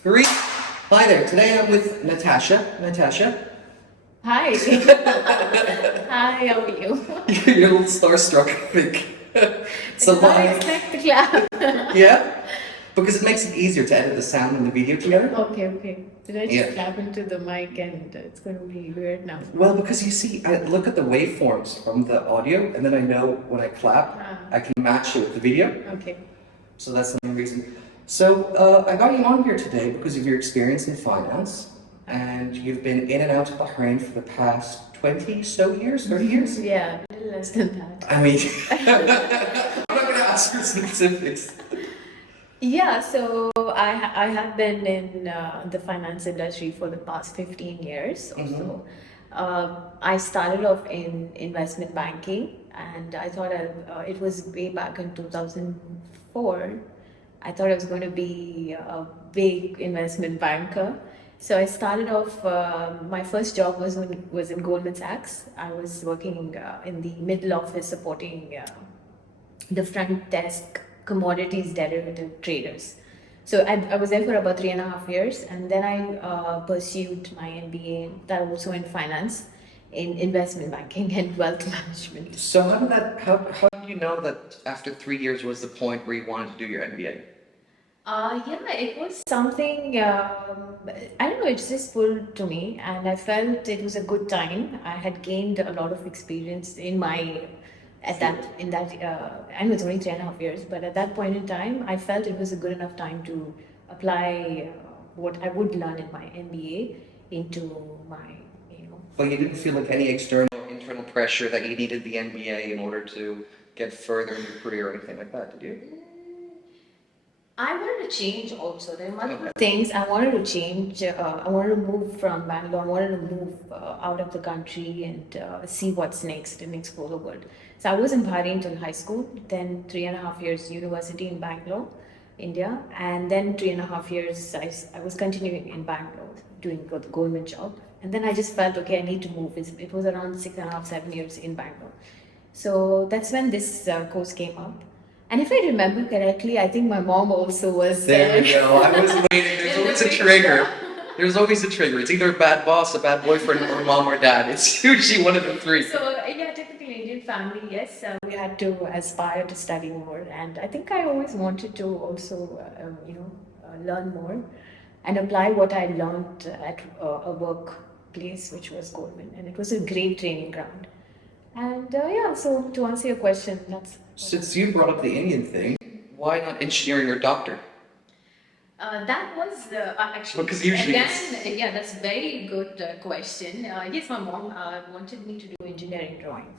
Three. Hi there. Today I'm with Natasha. Natasha. Hi. Hi, how are you? You're a little starstruck, I think. I So did not why? expect the clap. Yeah? Because it makes it easier to edit the sound and the video together. Okay. Did I just Yeah. clap into the mic and it's going to be weird now? Well, because you see, I look at the waveforms from the audio, and then I know when I clap, I can match it with the video. Okay. So that's the main reason. So I got you on here today because of your experience in finance, and you've been in and out of Bahrain for the past 20 so years, 30 years? Yeah, a little less than that. I mean, I'm not going to ask for specifics. Yeah, so I have been in the finance industry for the past 15 years or so. I started off in investment banking, and I thought it was way back in 2004. I thought I was going to be a big investment banker. So I started off. My first job was in Goldman Sachs. I was working in the middle office, supporting the front desk commodities derivative traders. So I was there for about 3.5 years, and then I pursued my MBA, that also in finance, in investment banking and wealth management. So how did you know that after 3 years was the point where you wanted to do your MBA? Yeah, it was something, I don't know, it's just pulled to me, and I felt it was a good time. I had gained a lot of experience I know it's only 3.5 years, but at that point in time, I felt it was a good enough time to apply what I would learn in my MBA into my, But you didn't feel like any external or internal pressure that you needed the MBA in order to get further in your career or anything like that, did you? I wanted to change also. There are multiple things I wanted to change. I wanted to move from Bangalore. I wanted to move out of the country and see what's next and explore the world. So I was in Bahrain till high school, then 3.5 years university in Bangalore, India, and then 3.5 years I was continuing in Bangalore doing the government job. And then I just felt, okay, I need to move. It was around 6.5, 7 years in Bangalore. So that's when this course came up. And if I remember correctly, I think my mom also was There there. we go. I was waiting. There's always a trigger. There's always a trigger. It's either a bad boss, a bad boyfriend, or mom or dad. It's usually one of the three. So yeah, typically Indian family, yes, we had to aspire to study more, and I think I always wanted to also, learn more and apply what I learned at a workplace, which was Goldman, and it was a great training ground. And yeah, so to answer your question, that's. Since you brought up the Indian thing, why not engineering or doctor? That was actually Because usually again, it's- yeah, that's a very good question. Yes, my mom wanted me to do engineering drawing,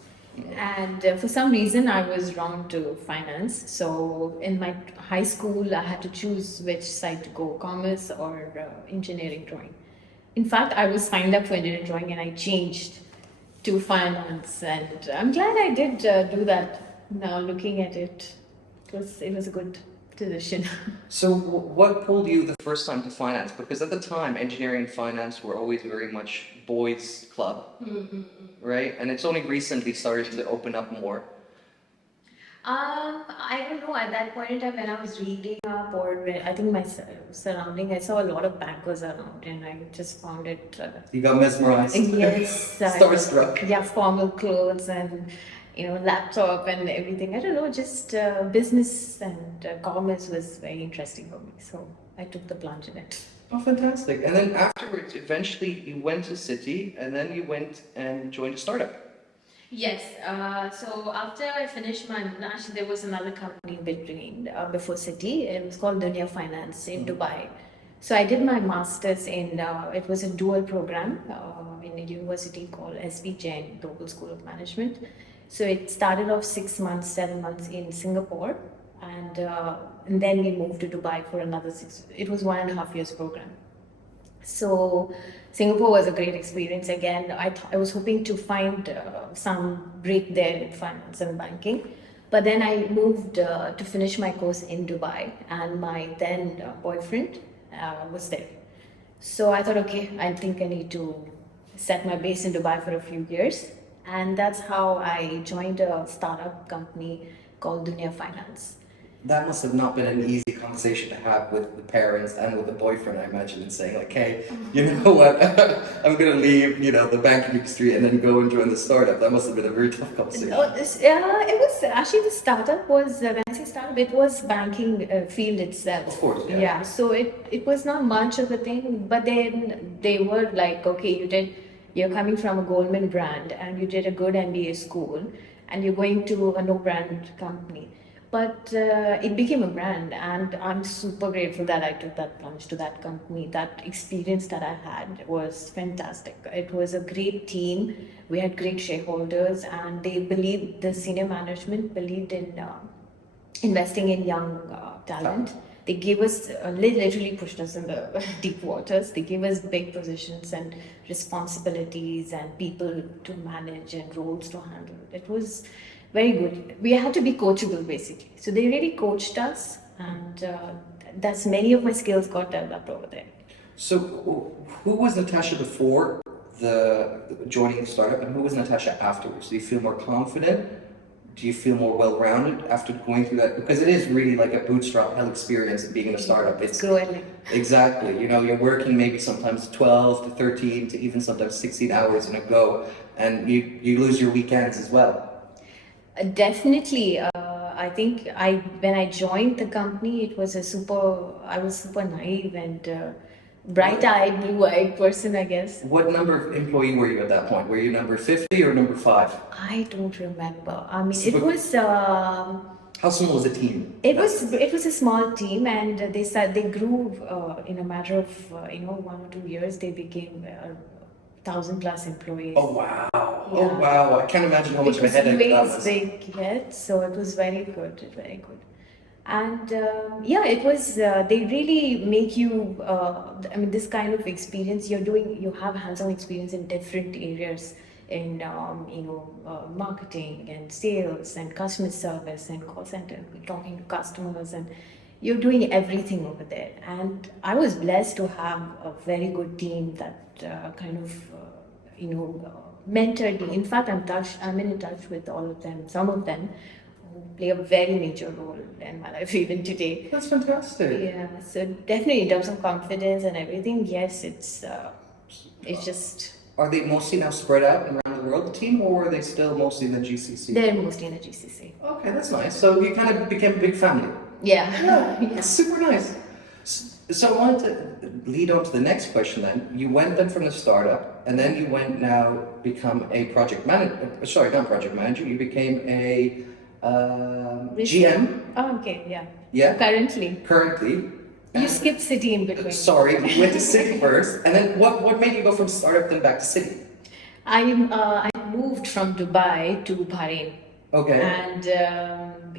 and for some reason I was drawn to finance. So in my high school, I had to choose which side to go, commerce or engineering drawing. In fact, I was signed up for engineering drawing, and I changed to finance, and I'm glad I did do that. Now looking at it, it was a good decision. So what pulled you the first time to finance? Because at the time, engineering and finance were always very much boys' club, right? And it's only recently started to open up more. I don't know. At that point in time, when I was reading up, or I think my surrounding, I saw a lot of bankers around, and I just found it. You got mesmerized. Yes, Starstruck. yeah, formal clothes and laptop and everything. I don't know, just business and commerce was very interesting for me, so I took the plunge in it. Oh, fantastic. And then afterwards, eventually you went to City, and then you went and joined a startup. Yes. So after I finished actually there was another company in between before City. It was called Dunya Finance in Dubai. So I did my masters in. It was a dual program in a university called SB Jain Global School of Management. So it started off 6 months, 7 months in Singapore, and then we moved to Dubai for another 6. It was 1.5 years program. So Singapore was a great experience. Again, I was hoping to find some break there in finance and banking. But then I moved to finish my course in Dubai, and my then boyfriend was there. So I thought, okay, I think I need to set my base in Dubai for a few years. And that's how I joined a startup company called Dunya Finance. That must have not been an easy conversation to have with the parents and with the boyfriend, I imagine, and saying like, hey, you know what, I'm gonna leave, you know, the banking industry and then go and join the startup. That must have been a very tough conversation. It was actually the startup was when I say startup, it was banking field itself. Of course, yeah. Yeah, so it was not much of a thing, but then they were like, okay, you're coming from a Goldman brand and you did a good MBA school, and you're going to a no brand company. But it became a brand, and I'm super grateful that I took that plunge to that company. That experience that I had was fantastic. It was a great team. We had great shareholders, and they believed, the senior management believed in investing in young talent. They gave us, literally pushed us in the deep waters. They gave us big positions and responsibilities and people to manage and roles to handle. It was very good. We had to be coachable basically. So they really coached us, and that's many of my skills got developed over there. So, who was Natasha before the joining the startup, and who was Natasha afterwards? Do you feel more confident? Do you feel more well-rounded after going through that? Because it is really like a bootstrap hell experience of being in a startup. It's grueling. Exactly. You know, you're working maybe sometimes 12 to 13 to even sometimes 16 hours in a go, and you lose your weekends as well. Definitely. I think when I joined the company, I was super naive and bright-eyed, blue-eyed person, I guess. What number of employee were you at that point? Were you number 50 or number 5? I don't remember. I mean, So, it was. how small was the team? It was a small team, and they said they grew in a matter of 1 or 2 years. They became 1,000+ employees. Oh wow! Yeah. Oh wow! I can't imagine how much of a headache that was. Big yet, so it was very good, very good. And yeah, it was. They really make you. I mean, this kind of experience you have hands-on experience in different areas, in marketing and sales and customer service and call center, talking to customers, and you're doing everything over there. And I was blessed to have a very good team that kind of mentored me. In fact, I'm in touch with all of them. Some of them who play a very major role in my life even today. That's fantastic. Yeah, so definitely in terms of confidence and everything, yes, it's just. Are they mostly now spread out around the world, the team, or are they still mostly in the GCC? They're mostly in the GCC. Okay, that's nice. So you kind of became a big family. Yeah. Yeah, it's super nice. So I wanted to lead on to the next question then. You went then from the startup, and then you went now become a project manager. Sorry, not project manager. You became a GM. Oh, okay, yeah. Yeah. Currently. You skipped city in between. Sorry, you went to city first, and then what made you go from startup then back to city? I moved from Dubai to Bahrain. Okay. And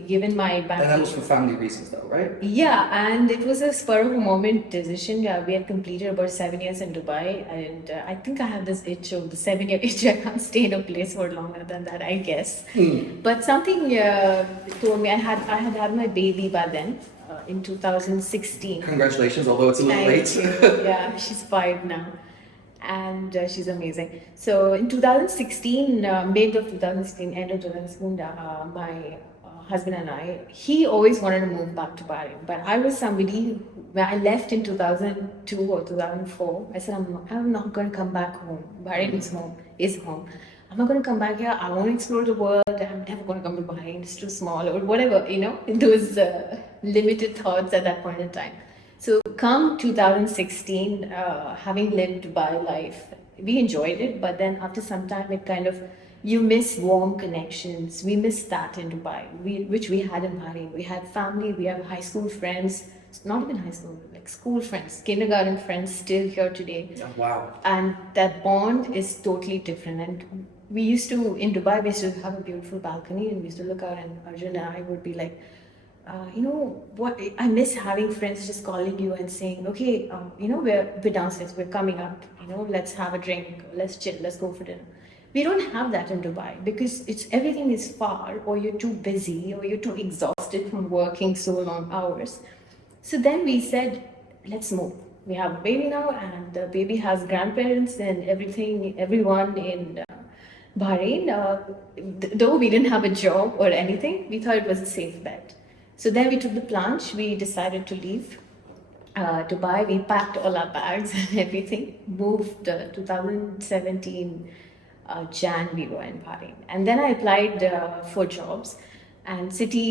given my background. And that was for family reasons though, right? Yeah, and it was a spur of a moment decision. Yeah, we had completed about 7 years in Dubai, and I think I have this itch of the 7-year itch. I can't stay in a place for longer than that, I guess. But something told me I had my baby by then. In 2016. Congratulations, although it's a little late. Thank you. Yeah, she's 5 now. And she's amazing. So in 2016, end of 2016, my husband and he always wanted to move back to Bahrain. But I was somebody, when I left in 2002 or 2004, I said, I'm not going to come back home. Bahrain is home. I'm not going to come back here. I want to explore the world. I'm never going to come to Bahrain. It's too small or whatever, those limited thoughts at that point in time. So come 2016, having lived Dubai life, we enjoyed it. But then after some time, it kind of, you miss warm connections. We miss that in Dubai, which we had in Bahrain. We had family, we have high school friends, not even high school, like school friends, kindergarten friends still here today. Oh, wow. And that bond is totally different. And we used to, in Dubai, we used to have a beautiful balcony, and we used to look out, and Arjun and I would be like, what? I miss having friends just calling you and saying, okay, we're downstairs, we're coming up, let's have a drink, let's chill, let's go for dinner. We don't have that in Dubai because everything is far, or you're too busy, or you're too exhausted from working so long hours. So then we said, let's move. We have a baby now, and the baby has grandparents and everyone in Bahrain. Though we didn't have a job or anything, we thought it was a safe bet. So then we took the plunge. We decided to leave Dubai. We packed all our bags and everything. Moved 2017 Jan. We were in Bahrain, and then I applied for jobs. And City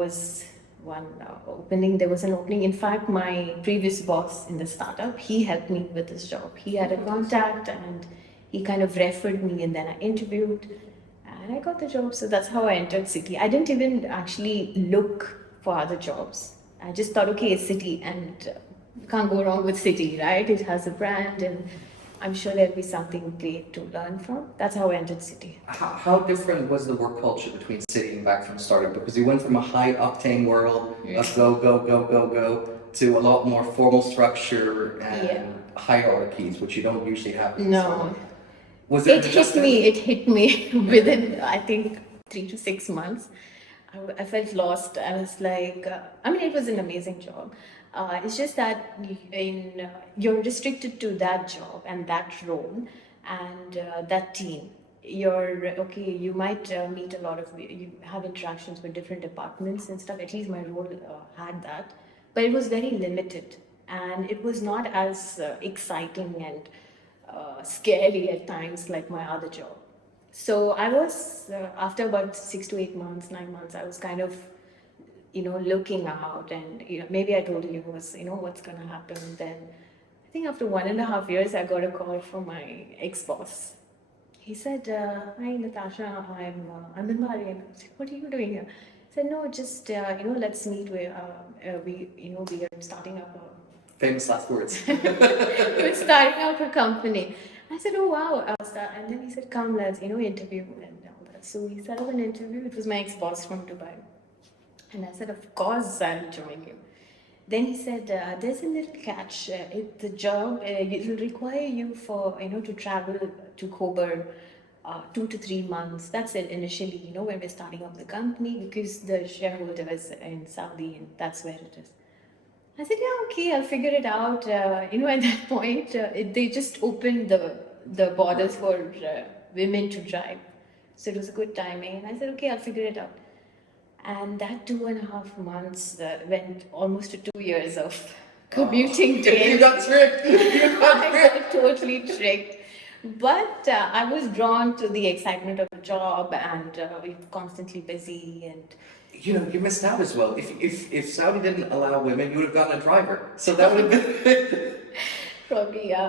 was one opening. There was an opening. In fact, my previous boss in the startup, he helped me with this job. He had a contact, and he kind of referred me, and then I interviewed. And I got the job, so that's how I entered City. I didn't even actually look for other jobs. I just thought, okay, it's City, and can't go wrong with City, right? It has a brand, and I'm sure there'll be something great to learn from. That's how I entered City. How different was the work culture between City and back from startup? Because you went from a high octane world of go, go, go, go, go to a lot more formal structure and hierarchies, which you don't usually have. No. Was it hit me within, I think, 3 to 6 months. I felt lost. I was like, I mean, it was an amazing job. It's just that you're restricted to that job and that role and that team. You're okay. You might meet a lot of, you have interactions with different departments and stuff. At least my role had that, but it was very limited, and it was not as exciting and scary at times like my other job. So I was, after about 6 to 8 months, 9 months, I was kind of, looking out, and maybe I told you was, what's gonna happen. Then I think after 1.5 years, I got a call from my ex-boss. He said, "Hi Natasha, I'm in Bahrain." I said, "What are you doing here?" He said, "No, just let's meet. We are starting up a Famous last words. we're starting up a company." I said, "Oh wow!" And then he said, "Come, let's interview and all that." So we set up an interview. It was my ex-boss from Dubai, and I said, "Of course, I'll join you." Then he said, "There's a little catch. The job it will require you for to travel to Khobar 2 to 3 months. That's it initially. When we're starting up the company, because the shareholder is in Saudi, and that's where it is." I said, "Yeah, okay, I'll figure it out." At that point, they just opened the borders for women to drive, so it was a good timing. And I said, "Okay, I'll figure it out." And that 2.5 months went almost to 2 years of commuting days. You got tricked. I got totally tricked. But I was drawn to the excitement of the job, and we were constantly busy. And You missed out as well. If Saudi didn't allow women, you would have gotten a driver. So that would have been. probably, yeah.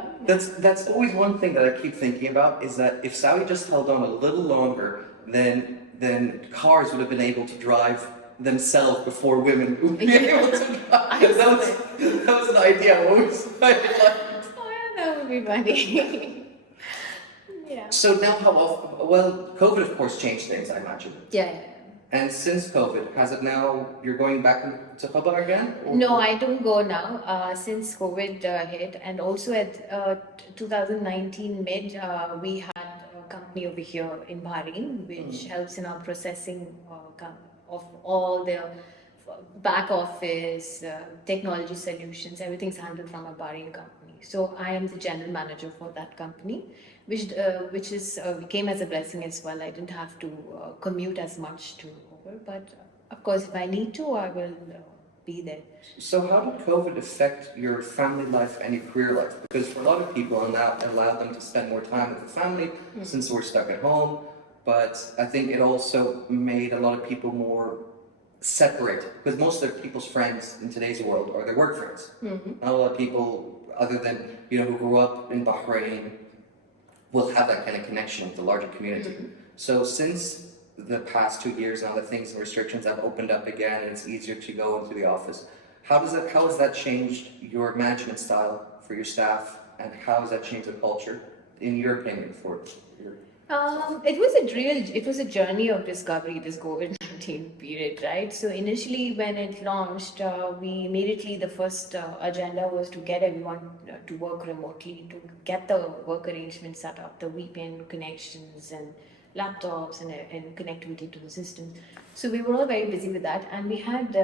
That's always one thing that I keep thinking about, is that if Saudi just held on a little longer, then cars would have been able to drive themselves before women would be able to drive. That was an idea I always liked. Oh yeah, that would be funny. Yeah. So now how often? Well, COVID of course changed things, I imagine. Yeah. And since COVID, has it now, you're going back to Khobar again? Or? No, I don't go now since COVID hit. And also at 2019 mid, we had a company over here in Bahrain, which helps in our processing of all the back office, technology solutions. Everything's handled from a Bahrain company. So I am the general manager for that company, which came as a blessing as well. I didn't have to commute as much to over, but of course, if I need to, I will be there. So how did COVID affect your family life and your career life? Because for a lot of people, it allowed them to spend more time with the family since we're stuck at home. But I think it also made a lot of people more separated, because most of people's friends in today's world are their work friends. Not a lot of people, other than who grew up in Bahrain, will have that kind of connection with the larger community. So since the past 2 years now, the things and restrictions have opened up again, and it's easier to go into the office. How has that changed your management style for your staff, and how has that changed the culture, in your opinion, for your? It was a journey of discovery, this COVID-19 period, right? So initially when it launched, the first agenda was to get everyone to work remotely, to get the work arrangements set up, the VPN connections and laptops and connectivity to the system. So we were all very busy with that, and we had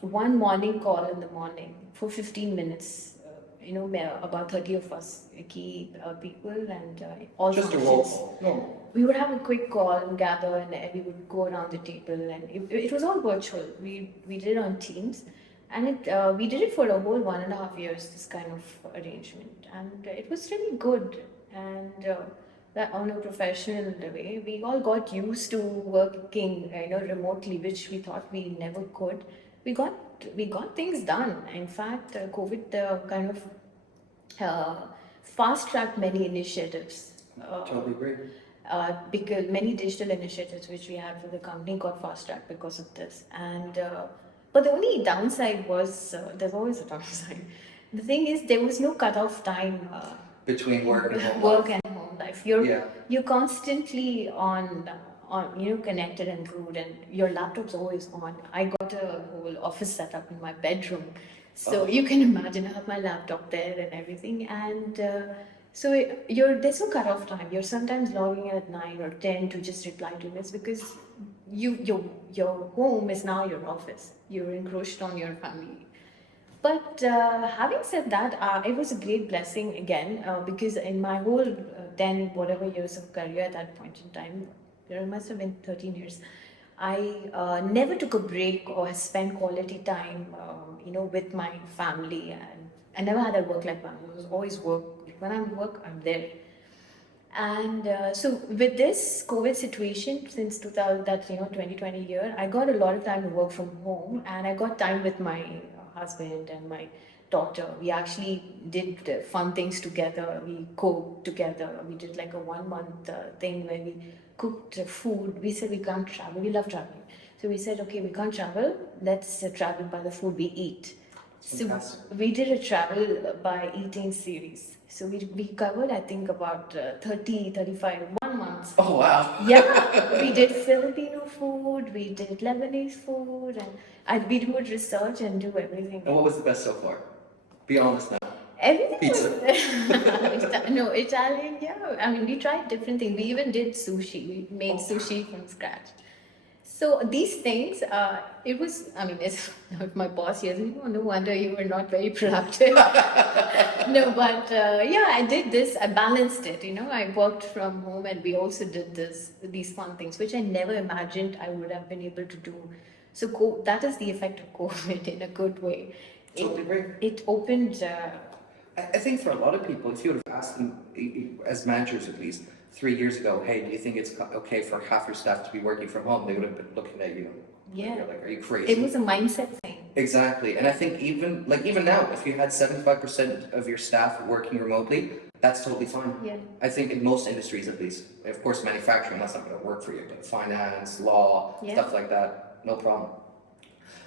one morning call in the morning for 15 minutes about 30 of us, key people, and all Just a functions. roll call. Normal. We would have a quick call and gather, and we would go around the table, and it was all virtual. We did it on Teams, and we did it for a whole 1.5 years. This kind of arrangement, and it was really good. And that on a professional way, we all got used to working, remotely, which we thought we never could. We got things done. In fact, COVID kind of fast tracked many initiatives. Totally agree. Because many digital initiatives which we had for the company got fast tracked because of this. And but the only downside was there's always a downside. The thing is, there was no cutoff time Between work and home work life. and home life. Yeah. You're constantly on connected and glued, and your laptop's always on. I got a whole office set up in my bedroom, so Oh. you can imagine I have my laptop there and everything. And so there's no cutoff time. You're sometimes logging in at 9 or 10 to just reply to emails, because your home is now your office. You're encroached on your family. But having said that, it was a great blessing again, because in my whole 10 whatever years of career at that point in time, there must have been 13 years, I never took a break or spent quality time, with my family, and I never had a work-life balance. It was always work. When I'm at work, I'm there. And so with this COVID situation since 2000, 2020 year, I got a lot of time to work from home, and I got time with my husband and my daughter. We actually did fun things together. We cooked together. We did like a 1 month thing where we cooked food. We said we can't travel. We love traveling. So we said, okay, we can't travel. Let's travel by the food we eat. So we did a travel by eating series. So we covered, I think, about 30, 35, 1 month. Oh, wow. Yeah, we did Filipino food, we did Lebanese food, and we would research and do everything. And what was the best so far? Be honest now. Everything Pizza. was no, Italian. Yeah, I mean, we tried different things. We even did sushi. We made sushi from scratch. So these things, it was, I mean, it's my boss hears me, oh, no wonder you were not very productive. No, but yeah, I did this, I balanced it, I worked from home, and we also did these fun things, which I never imagined I would have been able to do. So that is the effect of COVID in a good way. Totally agree. It opened. I think for a lot of people, if you would have asked them, as managers at least, 3 years ago, hey, do you think it's okay for half your staff to be working from home? They would have been looking at you. Yeah. You're like, are you crazy? It was a mindset thing. Exactly. And I think even now, if you had 75% of your staff working remotely, that's totally fine. Yeah. I think in most industries at least. Of course, manufacturing, that's not going to work for you, but finance, law, stuff like that, no problem.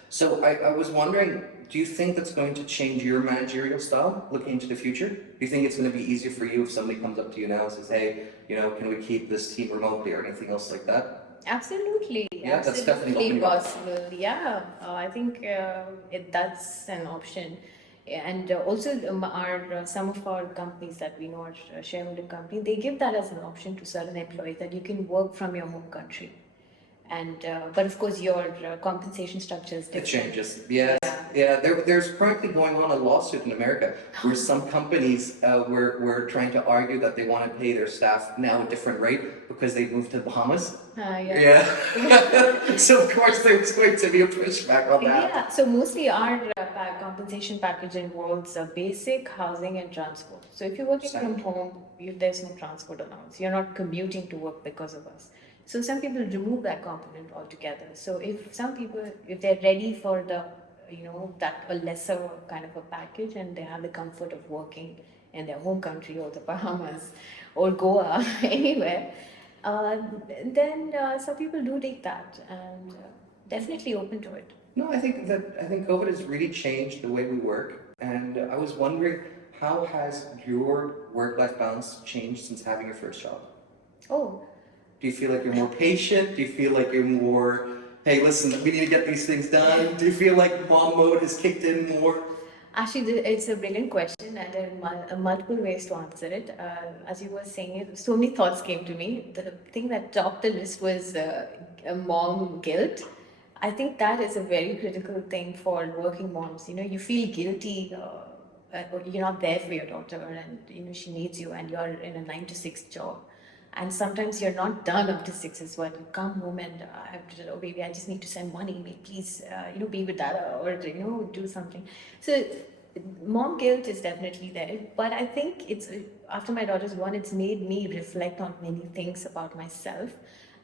So I was wondering, do you think that's going to change your managerial style looking into the future? Do you think it's going to be easier for you if somebody comes up to you now and says, hey, can we keep this team remotely or anything else like that? Absolutely. Yeah, that's definitely Absolutely possible. Yeah, I think that's an option. And also some of our companies that we know are shareholding companies, they give that as an option to certain employees, that you can work from your home country. And but of course your compensation structure is different. It changes. Yes. Yeah. There's currently going on a lawsuit in America where some companies were trying to argue that they want to pay their staff now a different rate because they moved to the Bahamas. Yeah. So of course there's going to be a pushback on that. Yeah. So mostly our compensation package involves basic housing and transport. So if you're working from home, there's no transport allowance. You're not commuting to work because of us. So some people remove that component altogether. So if they're ready for a lesser kind of a package, and they have the comfort of working in their home country or the Bahamas or Goa, anywhere, then some people do take that, and definitely open to it. No, I think COVID has really changed the way we work, and I was wondering, how has your work-life balance changed since having your first job? Oh. Do you feel like you're more patient? Do you feel like you're more, hey, listen, we need to get these things done? Do you feel like mom mode has kicked in more? Actually, it's a brilliant question, and there are multiple ways to answer it. As you were saying, so many thoughts came to me. The thing that topped the list was mom guilt. I think that is a very critical thing for working moms. You feel guilty you're not there for your daughter, and she needs you, and you're in a 9 to 6 job, and sometimes you're not done after 6 as well. You come home and I have to tell, oh baby, I just need to send money. May please, be with Dada, or do something. So mom guilt is definitely there, but I think it's after my daughter's born, it's made me reflect on many things about myself,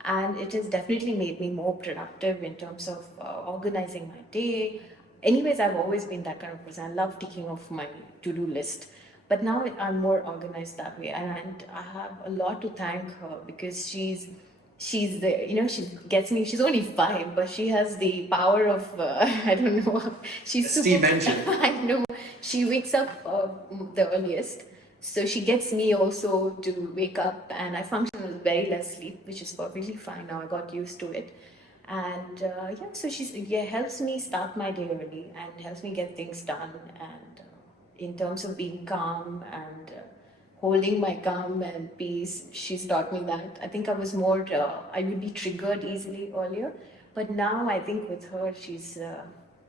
and it has definitely made me more productive in terms of organizing my day. Anyways, I've always been that kind of person. I love ticking off my to-do list, but now I'm more organized that way, and I have a lot to thank her, because she's the she gets me. She's only 5, but she has the power of I don't know. She's Steam super. engine. I know. She wakes up the earliest, so she gets me also to wake up, and I function with very less sleep, which is perfectly fine now. I got used to it, and so helps me start my day early and helps me get things done. And in terms of being calm and holding my calm and peace, she's taught me that. I think I was more I would be triggered easily earlier, but now I think with her, she's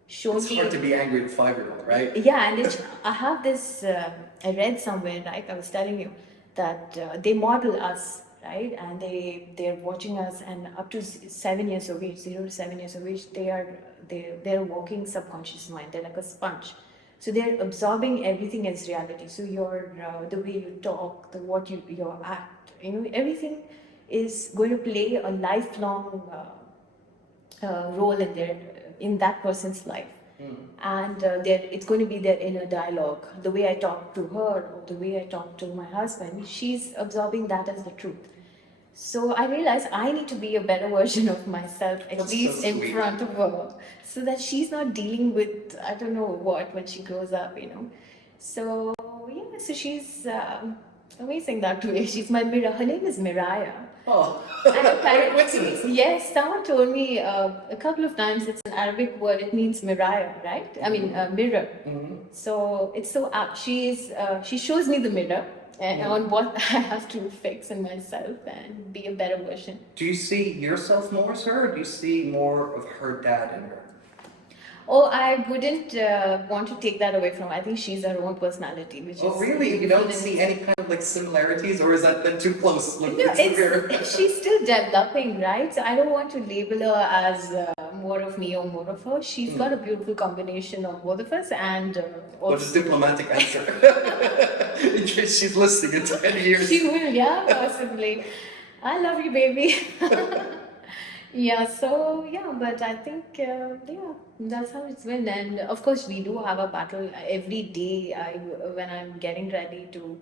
shown It's me. hard to be angry with a 5-year-old, right? Yeah, and I have this. I read somewhere, right? I was telling you that they model us, right? And they're watching us, and up to 7 years of age, 0 to 7 years of age, they're walking subconscious mind. They're like a sponge, so they're absorbing everything as reality. So your the way you talk, your act, everything is going to play a lifelong role in that person's life. And it's going to be their inner dialogue. The way I talk to her, or the way I talk to my husband, she's absorbing that as the truth. So I realized I need to be a better version of myself, at That's least so in sweet. front of her, so that she's not dealing with I don't know what when she grows up. So yeah, so she's amazing that way. She's my mirror. Her name is Miraya. Oh, And what a apparently, coincidence. yes, someone told me a couple of times it's an Arabic word. It means miraya, right? I mean, mirror. So it's so apt. She shows me the mirror on what I have to fix in myself and be a better version. Do you see yourself more as her, or do you see more of her dad in her? Oh, I wouldn't want to take that away from her. I think she's her own personality, which Oh, is really? You beautiful don't in see itself. any kind of like similarities, or is that then too close? Look, No, it's the mirror. she's still developing, right? So I don't want to label her as more of me or more of her. She's got a beautiful combination of both of us, and What is also diplomatic answer? In case she's listening in 10 years. she will, yeah, possibly. I love you, baby. Yeah, so yeah, but I think that's how it's been, and of course we do have a battle every day. When I'm getting ready to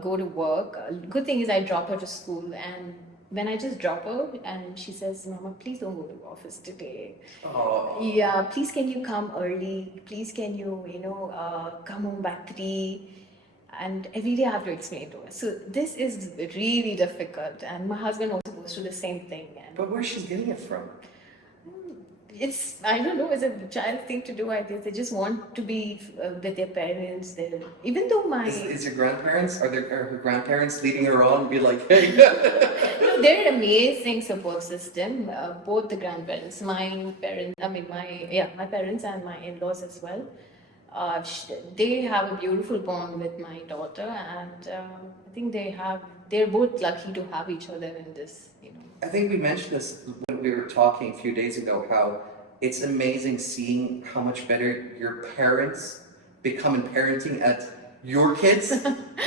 go to work. Good thing is I drop her to school, and when I just drop her and she says, "Mama, please don't go to office today. Oh, Yeah, please can you come early? Please can you come home by 3?" And every day I have to explain to her. So this is really difficult, and my husband also goes through the same thing. And but where's she getting it from? it's I don't know, it's a child thing to do. I guess they just want to be with their parents. Even though my Is your grandparents, are her grandparents leading her on and be like, hey? no, they're an amazing support system. Both the grandparents, my parents, I mean my parents and my in-laws as well. They have a beautiful bond with my daughter, and I think they're both lucky to have each other in this. I think we mentioned this when we were talking a few days ago, how it's amazing seeing how much better your parents become in parenting at your kids,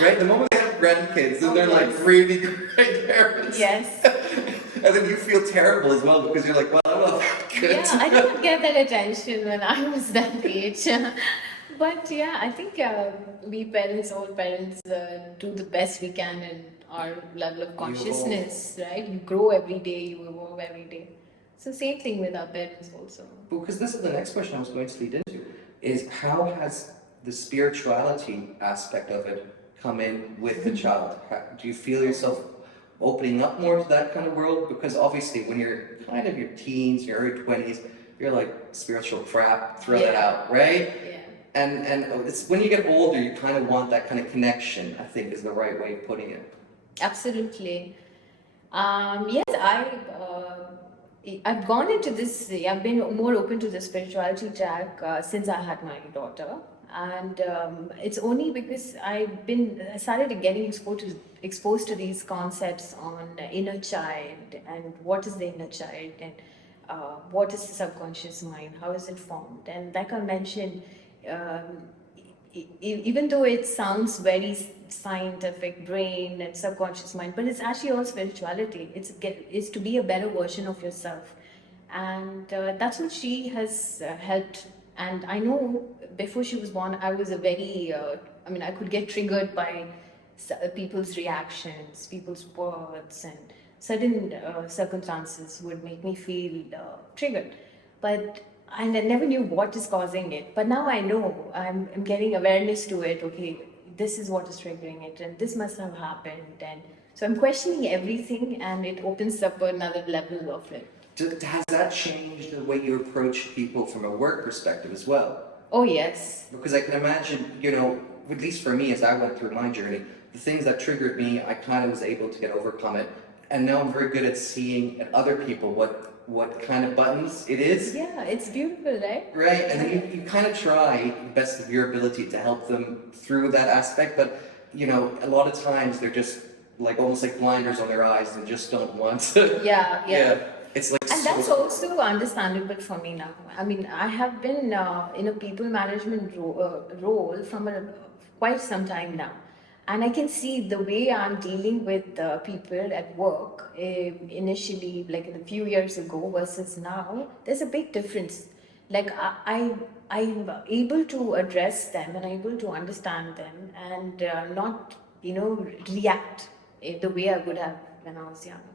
right? The moment they have grandkids, then they're like really great parents. Yes. And then you feel terrible as well because you're like, well, I'm not that good. Yeah, I didn't get that attention when I was that age. But yeah, I think all parents, do the best we can in our level of consciousness, right? You grow every day, you evolve every day. So same thing with our parents also. Because this is the next question I was going to lead into, is how has the spirituality aspect of it come in with the child? Do you feel yourself opening up more to that kind of world? Because obviously when you're kind of your teens, your early 20s, you're like, spiritual crap, throw it out, right? Yeah. And it's when you get older, you kind of want that kind of connection, I think is the right way of putting it. Absolutely. Yes, I've gone into this. I've been more open to the spirituality track since I had my daughter, And it's only because I started getting exposed to these concepts on inner child and what is the inner child and what is the subconscious mind, how is it formed. And like I mentioned, um, even though it sounds very scientific, brain and subconscious mind, but it's actually all spirituality. It's to be a better version of yourself, and that's what she has helped. And I know before she was born, I was a very I mean, I could get triggered by people's reactions, people's words, and certain circumstances would make me feel triggered. But and I never knew what is causing it. But now I know. I'm getting awareness to it. Okay, this is what is triggering it, and this must have happened. And so I'm questioning everything, and it opens up another level of it. Has that changed the way you approach people from a work perspective as well? Oh yes. Because I can imagine, you know, at least for me as I went through my journey, the things that triggered me, I kind of was able to overcome it. And now I'm very good at seeing in other people what kind of buttons it is. Yeah, it's beautiful, right? Right, and then you kind of try the best of your ability to help them through that aspect, but you know, a lot of times they're just like almost like blinders on their eyes and just don't want to. Yeah, yeah. Yeah, it's like And that's also understandable for me now. I mean, I have been in a people management role from quite some time now. And I can see the way I'm dealing with people at work initially, like a few years ago versus now, there's a big difference. Like I'm able to address them and able to understand them and not, react the way I would have when I was young.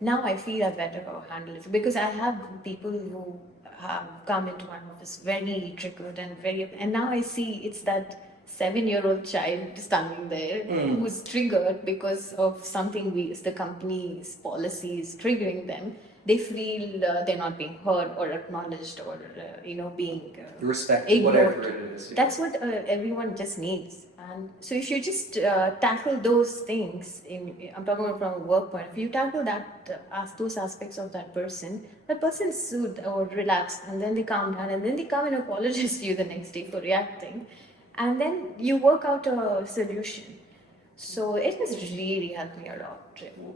Now I feel I better handle it because I have people who have come into my office very triggered and now I see it's that 7-year-old child standing there who's triggered because of something the company's policies triggering them. They feel they're not being heard or acknowledged or being respected, whatever ignored. it is. That's what everyone just needs. And so if you just tackle those things, I'm talking about from a work point, if you tackle those aspects of that person is soothed or relaxed, and then they calm down, and then they come and apologize to you the next day for reacting, and then you work out a solution. So it has really helped me a lot.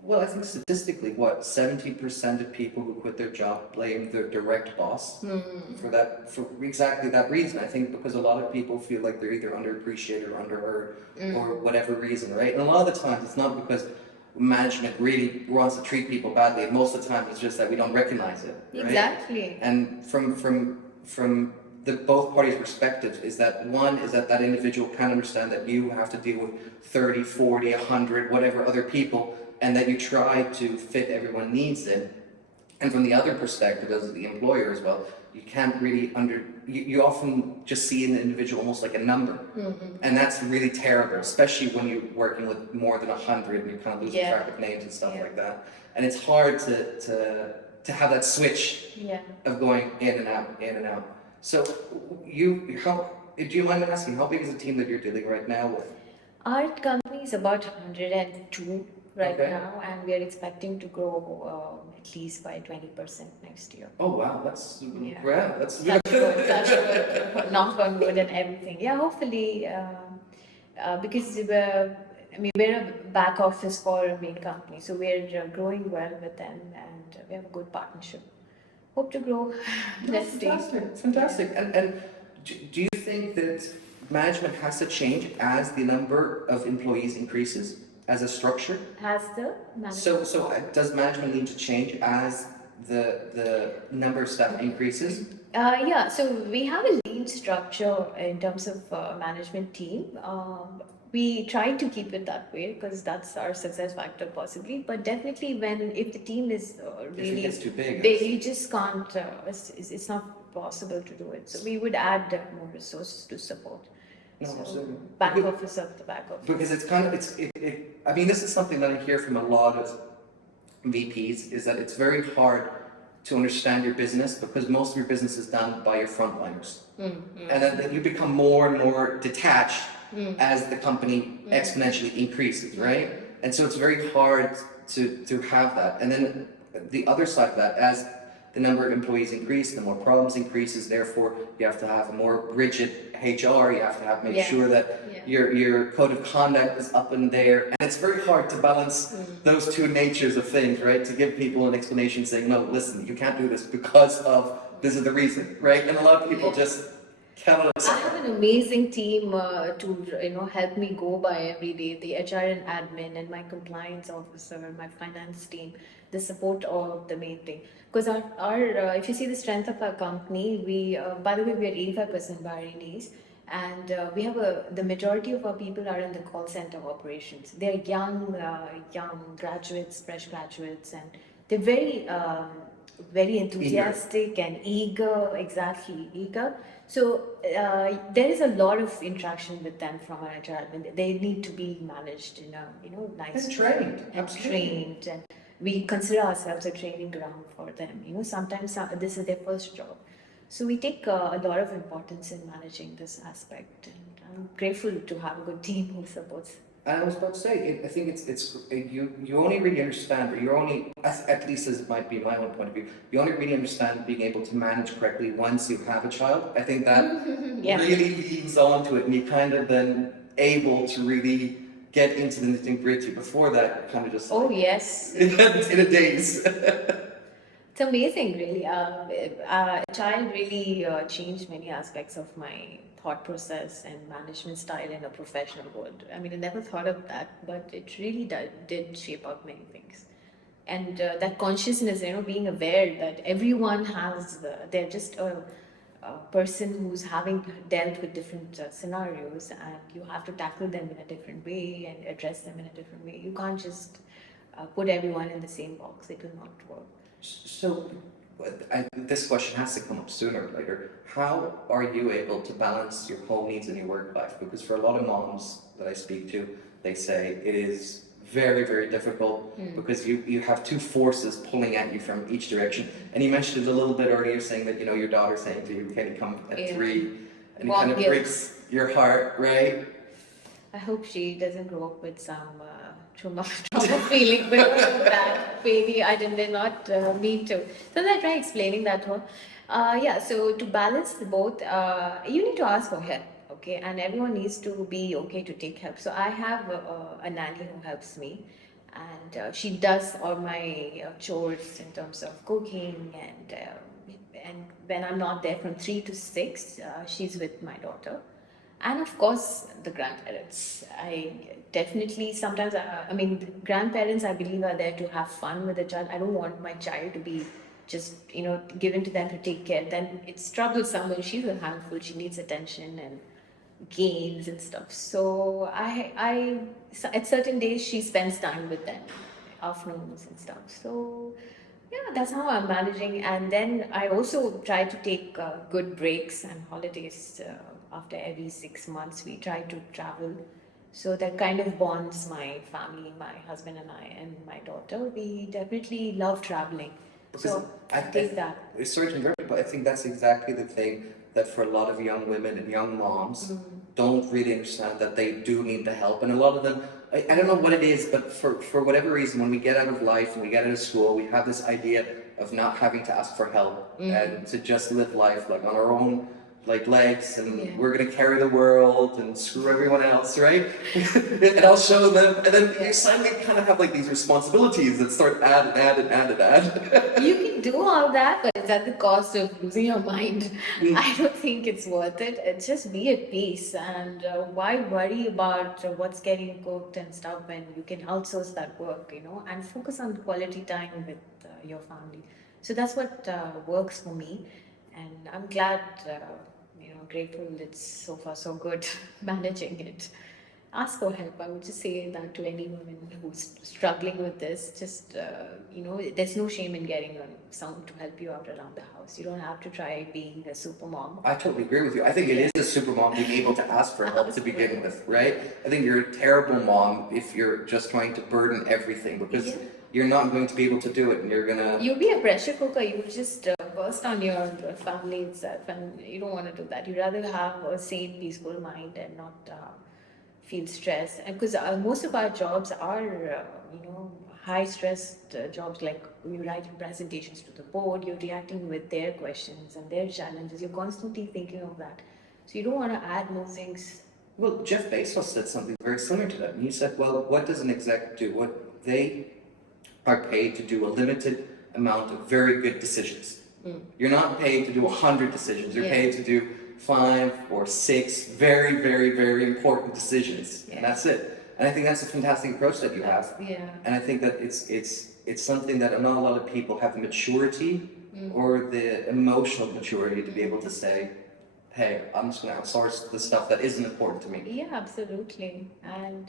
Well, I think statistically, 70% of people who quit their job blame their direct boss for exactly that reason. I think because a lot of people feel like they're either underappreciated or underheard or whatever reason, right? And a lot of the times it's not because management really wants to treat people badly. Most of the time it's just that we don't recognize it, right? Exactly. And from the both parties' perspectives is that that individual can understand that you have to deal with 30, 40, 100, whatever other people, and that you try to fit everyone's needs in. And from the other perspective, as the employer as well, you can't really you often just see an individual almost like a number. And that's really terrible, especially when you're working with more than 100 and you're kind of losing track of names and stuff like that. And it's hard to have that switch of going in and out. So, do you mind me asking, how big is the team that you're dealing right now with? Our company is about 102 right now, and we are expecting to grow at least by 20% next year. Oh wow, that's that's good. Knock on wood and everything. Yeah, hopefully, because we're a back office for a main company, so we're growing well with them, and we have a good partnership. Hope to grow. Fantastic. And do you think that management has to change as the number of employees increases as a structure? Has the management? So does management need to change as the number of staff increases? Yeah. So we have a lean structure in terms of management team. We try to keep it that way because that's our success factor possibly, but definitely if the team is really if it gets too big, you just can't, it's not possible to do it. So we would add more resources to support. Absolutely. Back office of the back office. Because it's kind of, I mean, this is something that I hear from a lot of VPs, is that it's very hard to understand your business because most of your business is done by your frontliners. And then you become more and more detached as the company exponentially increases, right? And so it's very hard to have that. And then the other side of that, the number of employees increase, the more problems increases. Therefore, you have to have a more rigid HR. You have to have make sure that your code of conduct is up in there, and it's very hard to balance those two natures of things, right? To give people an explanation saying, no, listen, you can't do this because of this is the reason, right? And a lot of people just cannot accept. I have an amazing team to help me go by every day. The HR and admin and my compliance officer, my finance team, the support of the main thing. Because our if you see the strength of our company, we by the way we are 85% Bahrainis, and we have the majority of our people are in the call center operations. They're young graduates, fresh graduates, and they're very enthusiastic and eager, exactly, eager. So there is a lot of interaction with them from our HR admin. They need to be managed in a nice And trained, and absolutely. trained, and we consider ourselves a training ground for them. Sometimes this is their first job, so we take a lot of importance in managing this aspect, and I'm grateful to have a good team who supports. And I was about to say, I think you only really understand, or you're only, at least as it might be my own point of view, you only really understand being able to manage correctly once you have a child. I think that really leads on to it, and you kind of then able to really get into the nitty gritty. Before that, kind of just Yes, in a daze. it's amazing, really. A child really changed many aspects of my thought process and management style in a professional world. I mean, I never thought of that, but it really did shape out many things. And that consciousness, being aware that everyone has, they're just a person who's having dealt with different scenarios, and you have to tackle them in a different way and address them in a different way. You can't just put everyone in the same box, it will not work. So, this question has to come up sooner or later. How are you able to balance your home needs and your work life? Because for a lot of moms that I speak to, they say it is very, very difficult because you have two forces pulling at you from each direction. And you mentioned it a little bit earlier, saying that your daughter saying to you, "Can you come at 3?" And it kind of breaks your heart, right? I hope she doesn't grow up with some trauma feeling because of that. Maybe I did not mean to. So I try explaining that to her. So to balance both, you need to ask for help, okay? And everyone needs to be okay to take help. So I have a nanny who helps me, and she does all my chores in terms of cooking, and when I'm not there from 3 to 6, she's with my daughter. And of course, the grandparents. I definitely sometimes, I mean, the grandparents, I believe, are there to have fun with the child. I don't want my child to be just, given to them to take care. Then it's troublesome when she's a handful. She needs attention and games and stuff. So at certain days, she spends time with them, afternoons and stuff. So yeah, that's how I'm managing. And then I also try to take good breaks and holidays after every 6 months. We try to travel. So that kind of bonds my family, my husband and I, and my daughter. We definitely love traveling. Because So I take that. Sorry to interrupt, but I think that's exactly the thing that for a lot of young women and young moms don't really understand, that they do need the help. And a lot of them, I don't know what it is, but for whatever reason, when we get out of life and we get out of school, we have this idea of not having to ask for help and to just live life like on our own legs, and we're gonna carry the world and screw everyone else, right? And I'll show them, and then you suddenly kind of have these responsibilities that start add. You can do all that, but it's at the cost of losing your mind. I don't think it's worth it. Just be at peace, and why worry about what's getting cooked and stuff when you can outsource that work, and focus on quality time with your family. So that's what works for me, and I'm glad, grateful it's so far so good managing it. Ask for help. I would just say that to any woman who's struggling with this. Just there's no shame in getting someone to help you out around the house. You don't have to try being a super mom. I totally agree with you. I think it is a super mom being able to ask for help to begin with, right? I think you're a terrible mom if you're just trying to burden everything, because you're not going to be able to do it, and you'll be a pressure cooker. You just burst on your family itself, and you don't want to do that. You'd rather have a sane, peaceful mind and not feel stressed. And because most of our jobs are high stressed jobs like you're writing presentations to the board, you're reacting with their questions and their challenges. You're constantly thinking of that. So you don't want to add more things. Well, Jeff Bezos said something very similar to that. And he said, well, what does an exec do? What they are paid to do a limited amount of very good decisions. You're not paid to do 100 decisions. You're paid to do 5 or 6 very, very, very important decisions. And that's it. And I think that's a fantastic approach that you have. Yeah. And I think that it's something that not a lot of people have the maturity or the emotional maturity to be able to say, hey, I'm just going to outsource the stuff that isn't important to me. Yeah, absolutely. And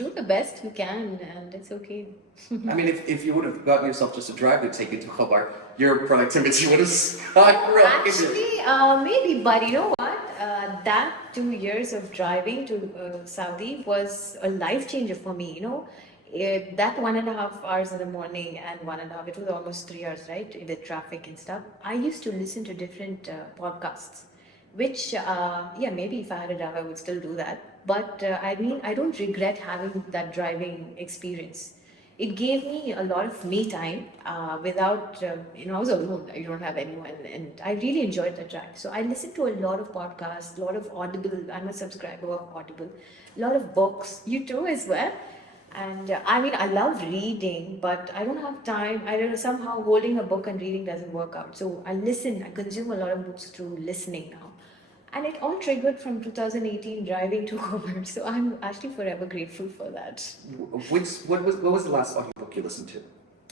do the best you can, and it's okay. I mean, if you would have gotten yourself just a driver to take you to Khobar, your productivity would have skyrocketed. Actually, maybe, but you know what? That 2 years of driving to Saudi was a life changer for me. You know, that 1.5 hours in the morning and 1.5, it was almost 3 hours, right? With traffic and stuff. I used to listen to different podcasts, which, yeah, maybe if I had a driver, I would still do that. But I mean, I don't regret having that driving experience. It gave me a lot of me time without, you know, I was alone. I don't have anyone. And I really enjoyed the drive. So I listened to a lot of podcasts, a lot of Audible. I'm a subscriber of Audible. A lot of books. You too as well. And I mean, I love reading, but I don't have time. I don't know, somehow holding a book and reading doesn't work out. So I consume a lot of books through listening now. And it all triggered from 2018 driving to Hobart. So I'm actually forever grateful for that. What was the last audiobook you listened to?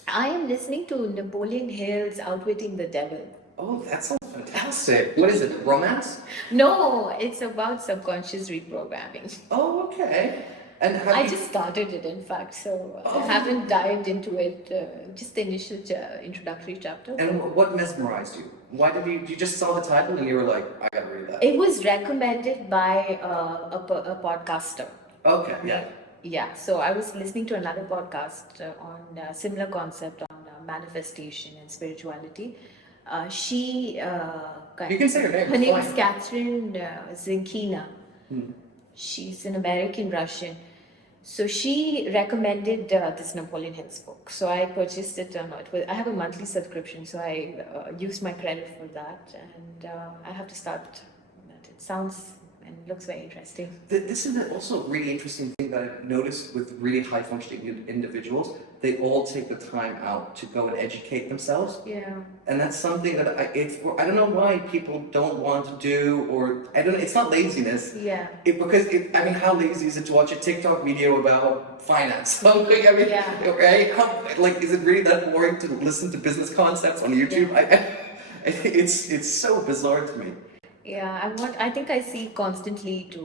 I am listening to Napoleon Hill's Outwitting the Devil. Oh, that sounds fantastic. What is it, romance? No, it's about subconscious reprogramming. Oh, okay. And I just started it, in fact, so I haven't dived into it, just the initial introductory chapter. And what mesmerized you? Why did you just saw the title and you were like, I gotta read that? It was recommended by a podcaster. Okay, yeah. Yeah, so I was listening to another podcast on a similar concept on manifestation and spirituality. You can say her name. Her name is Catherine Zinkina. She's an American Russian. So she recommended this Napoleon Hill's book. So I purchased it. I have a monthly subscription, so I used my credit for that, and I have to start that. It sounds and looks very interesting. This is also a really interesting thing that I've noticed with really high functioning individuals. They all take the time out to go and educate themselves. Yeah. And that's something that I don't know why people don't want to do, or I don't know, it's not laziness. Yeah. I mean, how lazy is it to watch a TikTok video about finance? I mean, yeah. Right? Is it really that boring to listen to business concepts on YouTube? Yeah. It's so bizarre to me. Yeah, I think I seek constantly to,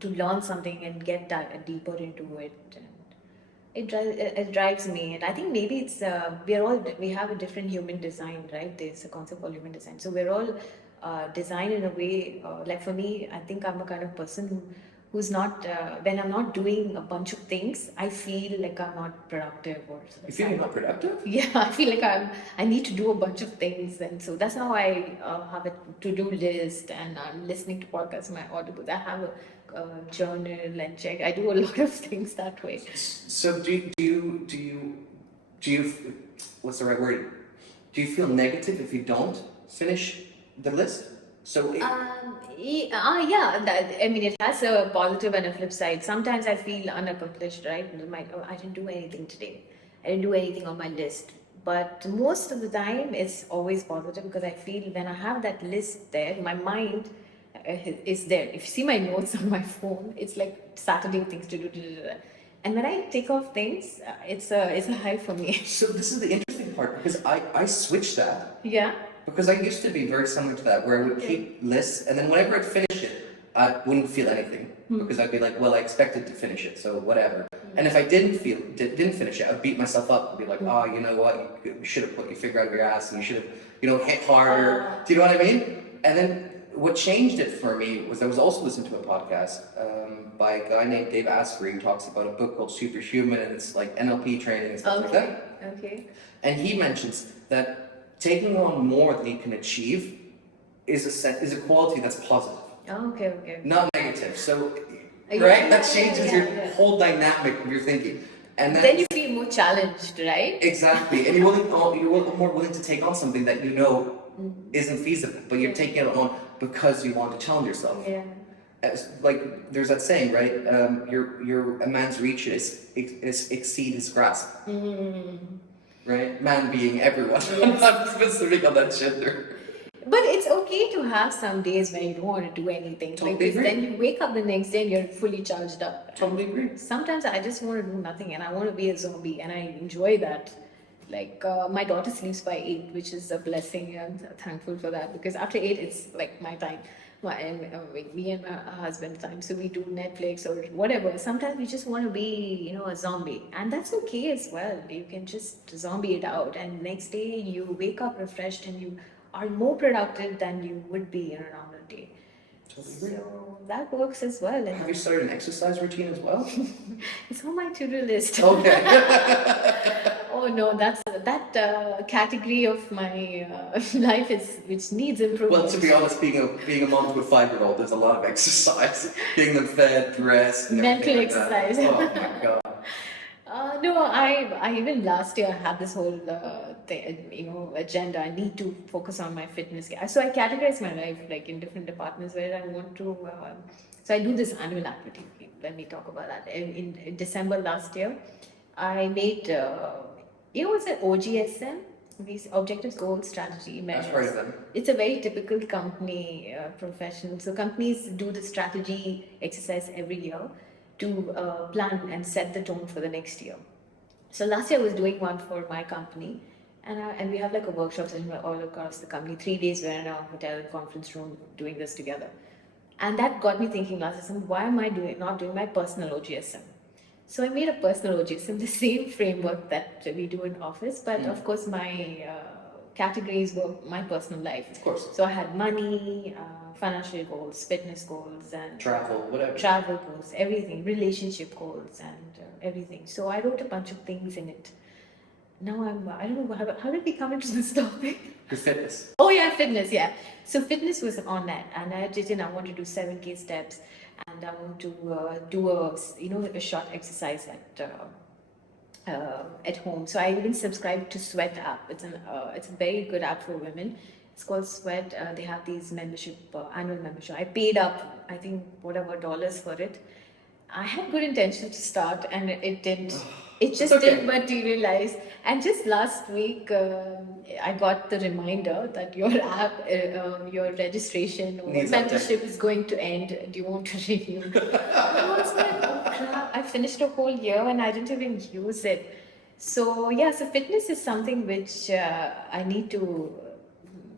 to learn something and get deeper into it. And it drives me. And I think maybe it's, we have a different human design, right? There's a concept called human design. So we're all designed in a way, like for me, I think I'm a kind of person who's not, when I'm not doing a bunch of things, I feel like I'm not productive. You feel you're not productive? Yeah, I feel like I need to do a bunch of things. And so that's how I have a to-do list, and I'm listening to podcasts, my audibles. I have a journal and check. I do a lot of things that way. So do you, what's the right word? Do you feel negative if you don't finish the list? So it has a positive and a flip side. Sometimes I feel unaccomplished, right? I didn't do anything today. I didn't do anything on my list. But most of the time, it's always positive, because I feel when I have that list there, my mind is there. If you see my notes on my phone, it's like Saturday things to do. And when I take off things, it's a high for me. So this is the interesting part, because I switched that. Yeah. Because I used to be very similar to that, where I would keep lists, and then whenever I'd finish it, I wouldn't feel anything, because I'd be like, well, I expected to finish it, so whatever. And if I didn't finish it, I'd beat myself up and be like, oh, you know what, you should have put your finger out of your ass, and you should have, hit harder. Do you know what I mean? And then what changed it for me was I was also listening to a podcast by a guy named Dave Asprey, who talks about a book called Superhuman, and it's like NLP training and stuff like that. Okay. And he mentions that taking on more than you can achieve is a quality that's positive. Okay. Not negative. So, right? That changes your whole dynamic of your thinking. And then you feel more challenged, right? Exactly, and you're more willing to take on something that you know isn't feasible, but you're taking it on because you want to challenge yourself. Yeah. Like there's that saying, right? A man's reach is exceed his grasp. Right? Man being everyone. I'm not specific on that gender. But it's okay to have some days when you don't want to do anything. Totally because agree. then you wake up the next day and you're fully charged up. Totally agree. Sometimes I just want to do nothing and I want to be a zombie and I enjoy that. Like my daughter sleeps by 8, which is a blessing. I'm thankful for that because after 8 it's like my time. With me and my husband time, so we do Netflix or whatever. Sometimes we just want to be, a zombie, and that's okay as well. You can just zombie it out, and next day you wake up refreshed and you are more productive than you would be in a normal day. Totally agree. So that works as well. And Have you started an exercise routine as well? it's on my to-do list. Okay. Oh no, that's that category of my life is which needs improvement. Well, to be honest, being a mom to a 5-year-old, there's a lot of exercise. Getting them fed, dressed, and Mental everything like that. exercise. Oh my god. No, I even last year had this whole agenda. I need to focus on my fitness. So I categorize my life like in different departments where I want to. So I do this annual activity. Let me talk about that. In December last year, I made what's an OGSM? These objectives, goals, strategy, measures. I've heard of them. It's a very typical company profession. So companies do the strategy exercise every year to plan and set the tone for the next year. So last year I was doing one for my company, and we have like a workshop session all across the company. 3 days we're in a hotel conference room doing this together, and that got me thinking last year, why am I not doing my personal OGSM? So I made a personal OGSM, the same framework that we do in office, but of course my categories were my personal life. Of course. So I had money, financial goals, fitness goals, and travel, whatever. Travel goals, everything, relationship goals, and everything. So I wrote a bunch of things in it. Now I don't know, how did we come into this topic? Your fitness. Oh yeah, fitness, yeah. So fitness was on that, and I want to do 7K steps, and I want to do a short exercise at home. So I even subscribed to Sweat app. It's a very good app for women. It's called Sweat. They have these annual membership. I paid up, I think, whatever dollars for it. I had good intention to start, and it didn't. It just didn't materialize. And just last week, I got the reminder that your app, your registration or membership is going to end. Do you want to renew? I was like, oh crap! I finished a whole year and I didn't even use it. So yeah, so fitness is something which I need to,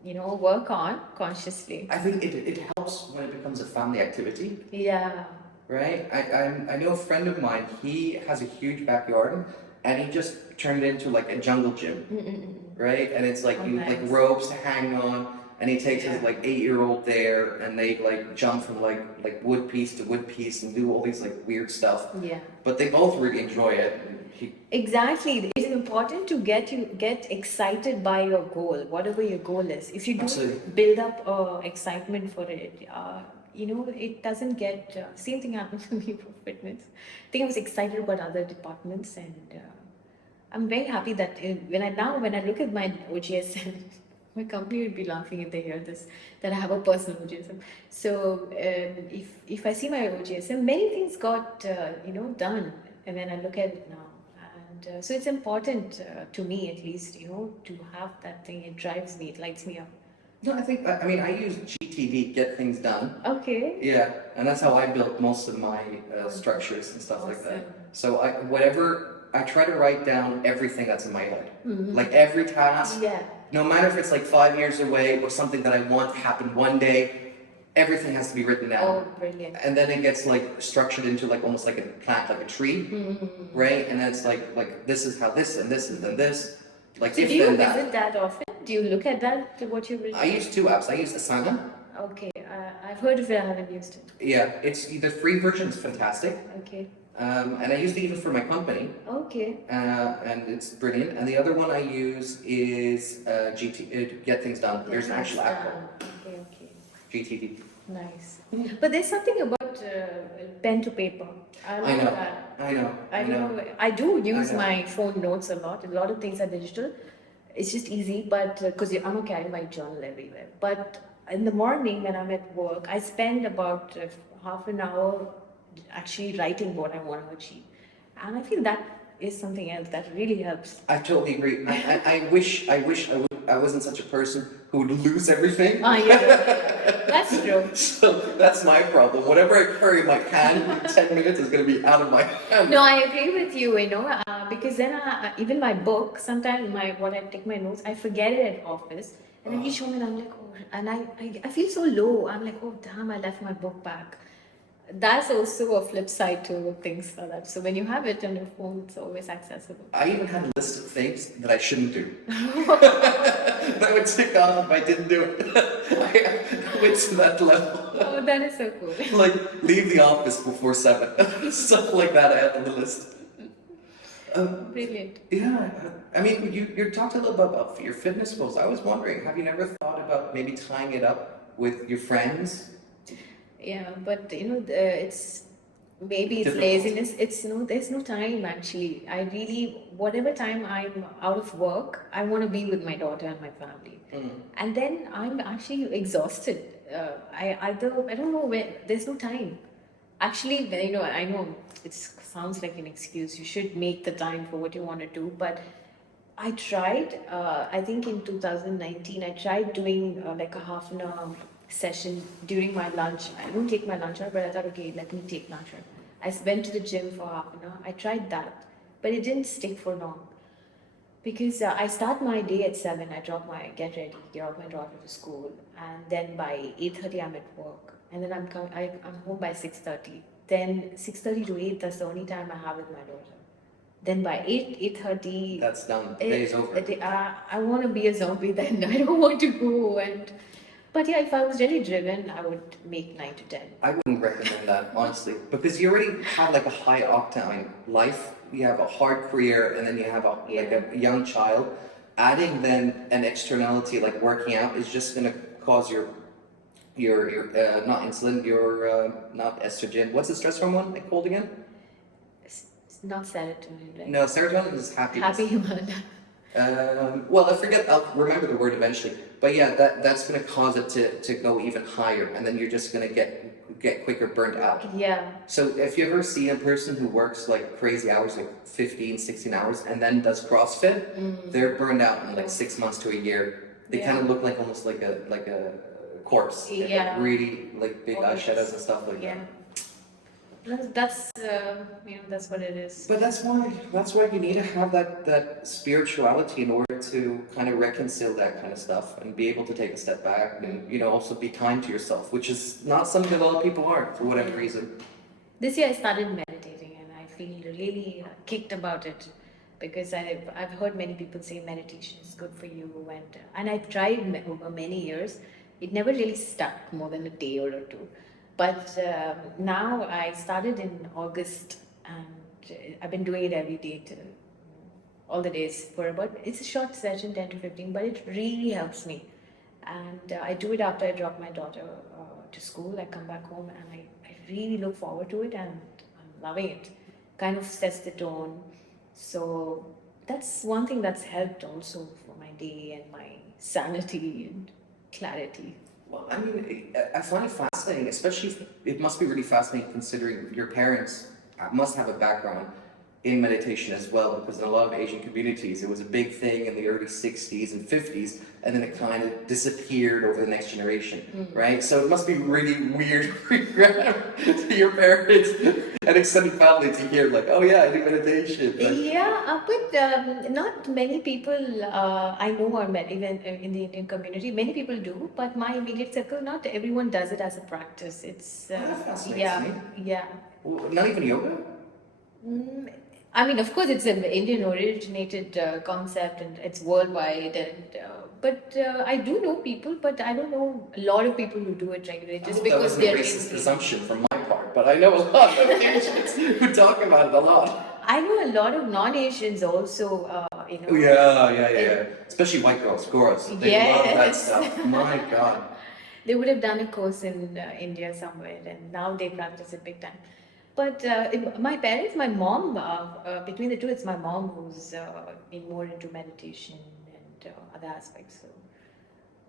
work on consciously. I think it helps when it becomes a family activity. Yeah. Right? I know a friend of mine, he has a huge backyard and he just turned it into like a jungle gym. Right? And it's like like ropes to hang on, and he takes his like 8-year-old there and they like jump from like wood piece to wood piece and do all these like weird stuff. Yeah. But they both really enjoy it. Exactly. It is important to get excited by your goal, whatever your goal is. If you don't build up excitement for it, it doesn't get. Same thing happened to me for fitness. I think I was excited about other departments, and I'm very happy that when I look at my OGSM, my company would be laughing if they hear this, that I have a personal OGSM. So if I see my OGSM, many things got done, and when I look at it now. So it's important to me, at least, to have that thing. It drives me, it lights me up. No, I use GTD, get things done. Okay. Yeah, and that's how I built most of my structures and stuff like that. So I try to write down everything that's in my head. Like every task. Yeah. No matter if it's like 5 years away or something that I want to happen one day, everything has to be written down. Oh, brilliant. And then it gets like structured into like almost like a plant, like a tree, right? And then it's like this is how this and this and then this. Like so do you visit that often? Do you look at that, what you've written? I use 2 apps. I use Asana. Okay, I've heard of it, I haven't used it. Yeah, the free version is fantastic. Okay. And I use it even for my company. Okay. And it's brilliant. And the other one I use is Get Things Done. There's an actual app called Okay. GTD. Nice. But there's something about pen to paper. I I love know, that. I know, I I know. know. I do use know. my phone notes a lot. A lot of things are digital. It's just easy, but because I'm not carrying my journal everywhere. But in the morning when I'm at work, I spend about half an hour actually writing what I want to achieve, and I feel that is something else that really helps. I totally agree. I wasn't such a person who would lose everything. Ah, yeah, that's true. So that's my problem. Whatever I carry in my hand in 10 minutes is going to be out of my hand. No, I agree with you. Because then even my book, sometimes what I take my notes, I forget it at office, and then reach home and I'm like, oh, and I feel so low. I'm like, oh damn, I left my book back. That's also a flip side to things like that. So when you have it on your phone, it's always accessible. I even had a list of things that I shouldn't do. That would tick off if I didn't do it. I went to that level. Oh, that is so cool. Like, leave the office before 7. Stuff like that I had on the list. Brilliant. Yeah, I mean, you talked a little bit about your fitness goals. I was wondering, have you never thought about maybe tying it up with your friends? Yeah, but it's maybe it's Difficult. laziness. It's there's no time actually. I really, whatever time I'm out of work, I want to be with my daughter and my family. And then I'm actually exhausted. I don't know where. There's no time. Actually, I know it sounds like an excuse. You should make the time for what you want to do, but I tried. I think in 2019, I tried doing like a half an hour session during my lunch. I don't take my lunch hour, but I thought, okay, let me take lunch hour. I went to the gym for half an hour. I tried that, but it didn't stick for long because I start my day at 7. I get ready, drop my daughter to school, and then by 8:30 I'm at work, and then I'm home by 6:30. Then 6:30 to 8, that's the only time I have with my daughter. Then by 8:30, That's done. The day is over. I want to be a zombie then. I don't want to go but yeah, if I was really driven, I would make 9 to 10. I wouldn't recommend that, honestly, because you already have like a high octane life. You have a hard career, and then you have like a young child. Adding then an externality like working out is just going to cause your not insulin, your not estrogen. What's the stress hormone called again? It's not serotonin, right? No, serotonin is happiness. Happy human. Well, I forget. I'll remember the word eventually. But yeah, that's going to cause it to go even higher, and then you're just going to get quicker burnt out. Yeah. So if you ever see a person who works like crazy hours, like 15, 16 hours, and then does CrossFit, they're burned out in like 6 months to a year. They kind of look like almost like a corpse. They have, like, really like big eyeshadows and stuff like that. That's that's what it is. But that's why you need to have that spirituality in order to kind of reconcile that kind of stuff and be able to take a step back and also be kind to yourself, which is not something that a lot of people are for whatever reason. This year I started meditating and I feel really kicked about it because I've heard many people say meditation is good for you, and I've tried over many years. It never really stuck more than a day or two. But now I started in August, and I've been doing it every day, all the days it's a short session, 10 to 15, but it really helps me. And I do it after I drop my daughter to school. I come back home and I really look forward to it, and I'm loving it. Kind of sets the tone. So that's one thing that's helped also for my day and my sanity and clarity. Well, I mean, I find it fascinating, especially it must be really fascinating considering your parents must have a background in meditation as well, because in a lot of Asian communities, it was a big thing in the early 60s and 50s, and then it kind of disappeared over the next generation, right? So it must be really weird to your parents and extended family to hear, like, oh yeah, I do meditation. But not many people I know are even in the Indian community. Many people do, but my immediate circle, not everyone does it as a practice. It's that fascinates me. Yeah. Well, not even yoga? I mean, of course, it's an Indian-originated concept, and it's worldwide. But I do know people, but I don't know a lot of people who do it regularly just because they're a racist assumption from my part, but I know a lot of Asians who talk about it a lot. I know a lot of non-Asians also. Yeah. Especially white girls, Goras. They love that stuff. My God. they would have done a course in India somewhere, and now they practice it big time. But my parents, my mom, between the two, it's my mom who's been more into meditation and other aspects. So,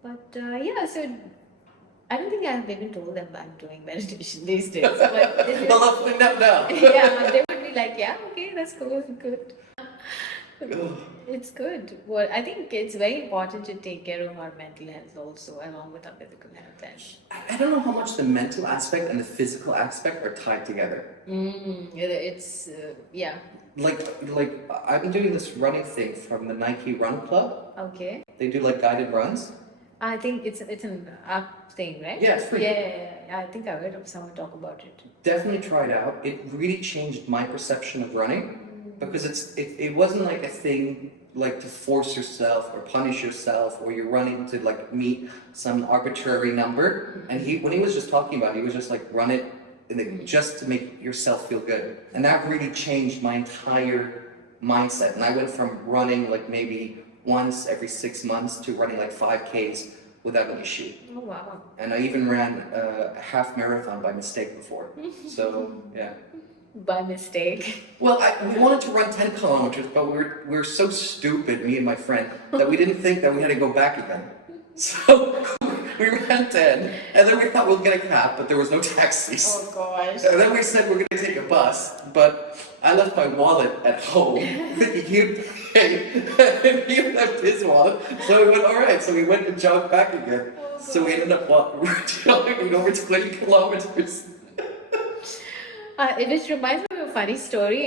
but yeah, so I don't think I've even told them I'm doing meditation these days. But No. yeah, but they would be like, yeah, okay, that's cool, good. It's good. Well, I think it's very important to take care of our mental health also, along with our physical health. And I don't know how much the mental aspect and the physical aspect are tied together. it's yeah. Like I've been doing this running thing from the Nike Run Club. Okay. They do like guided runs. I think it's an app thing, right? Yeah, it's free. Yeah. I think I heard of someone talk about it. Definitely try it out. It really changed my perception of running because it wasn't like a thing like to force yourself or punish yourself or you're running to like meet some arbitrary number. And when he was just talking about it, he was just like run it just to make yourself feel good. And that really changed my entire mindset. And I went from running like maybe once every 6 months to running like 5Ks without an issue. Oh wow. And I even ran a half marathon by mistake before. So yeah. By mistake. Well, we wanted to run 10 kilometers, but we were so stupid, me and my friend, that we didn't think that we had to go back again. So we ran 10, and then we thought we'll get a cab, but there was no taxis. Oh gosh. And then we said we're going to take a bus, but I left my wallet at home, thinking he'd pay, and he left his wallet. So we went, all right, so we went and jogged back again. Oh, So we ended up jogging over 20 kilometers. Which reminds me of a funny story.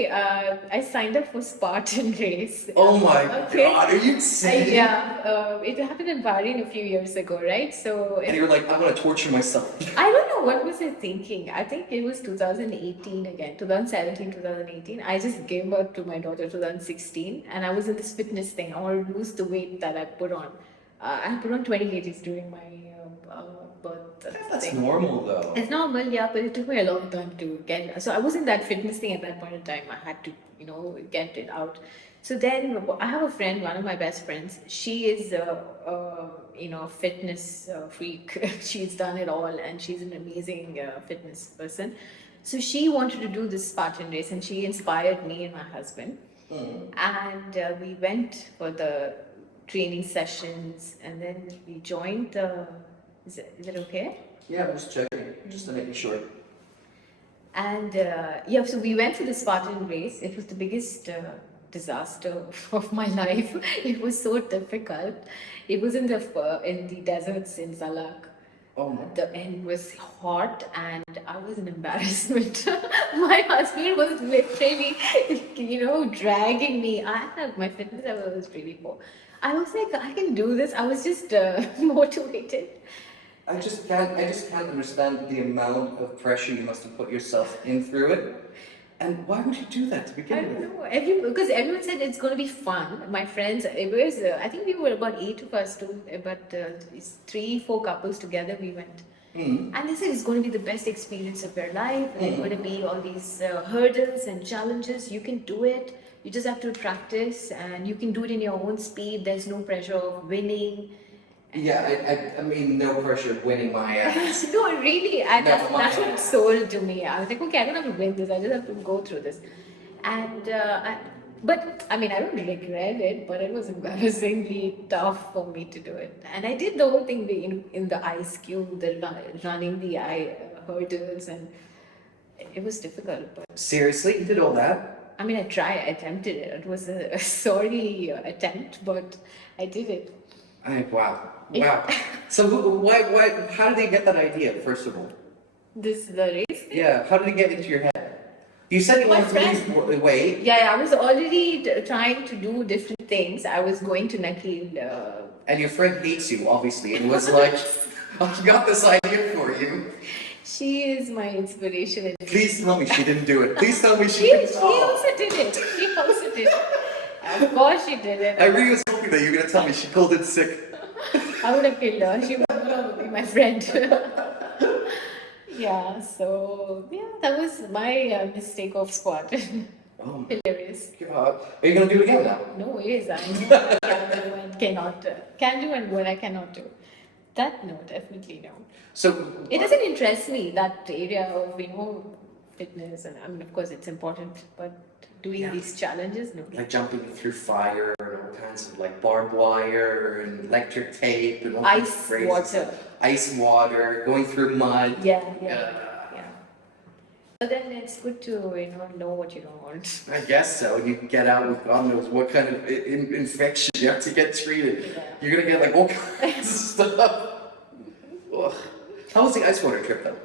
I signed up for Spartan race. Oh my Okay. God, are you insane? Yeah, it happened in Bahrain a few years ago, right? So And you're like, I'm going to torture myself. I don't know what was I thinking. I think it was 2018 again, 2017, 2018. I just gave birth to my daughter 2016, and I was in this fitness thing. I wanted to lose the weight that I put on. I put on 20 kgs during my birth. That's thing. normal though. It's normal, yeah, but it took me a long time to get. So I was in that fitness thing at that point in time. I had to, get it out. So then I have a friend, one of my best friends. She is a fitness freak. She's done it all, and she's an amazing fitness person. So she wanted to do this Spartan race, and she inspired me and my husband. And we went for the training sessions, and then we joined the. Is it okay? Yeah, I'm just checking, just to make sure. And so we went to the Spartan race. It was the biggest disaster of my life. It was so difficult. It was in the deserts in Zalak. Oh my. The end was hot, and I was an embarrassment. My husband was literally, dragging me. My fitness level was really poor. I was like, I can do this. I was just motivated. I just can't understand the amount of pressure you must have put yourself in through it. And why would you do that to begin I with? don't know. Because everyone said it's going to be fun. My friends, it was, I think we were about 8 of us too, but 3-4 couples together we went. And they said it's going to be the best experience of your life. There's going to be all these hurdles and challenges. You can do it. You just have to practice, and you can do it in your own speed. There's no pressure of winning. Yeah, I mean, no pressure of winning my ass. No, really, that's my what it sold to me. I was like, okay, I don't have to win this. I just have to go through this. And but I don't regret it. But it was embarrassingly tough for me to do it. And I did the whole thing in the ice cube, running the hurdles, and it was difficult. But Seriously, you did all that? I attempted it. It was a sorry attempt, but I did it. Wow. So how did they get that idea, first of all? The race? Yeah, how did it get into your head? You said you wanted to lose weight. Yeah, I was already trying to do different things. I was going to Nakil. And your friend hates you, obviously, and was like, I got this idea for you. She is my inspiration. Please tell me she didn't do it. Please tell me she also did it. She also did it. Of course she did it. I really was hoping that you were going to tell me she called in sick. I would have killed her. She would not be my friend. Yeah, so that was my mistake of squat. Oh, hilarious. God. Are you going to do it again now? No ways. I know what I can do and cannot do. Can do and what I cannot do. That no, definitely no. So It doesn't interest me, that area of, fitness, and I mean, of course, it's important, but doing these challenges, no. like jumping through fire and all kinds of like barbed wire and electric tape and all kinds of Ice crazy water. stuff. Ice water, going through mud. Yeah. But then it's good to, know what you don't want. I guess so. You can get out with God knows what kind of infection you have to get treated. Yeah. You're gonna get like all kinds of stuff. Ugh. How was the ice water trip though?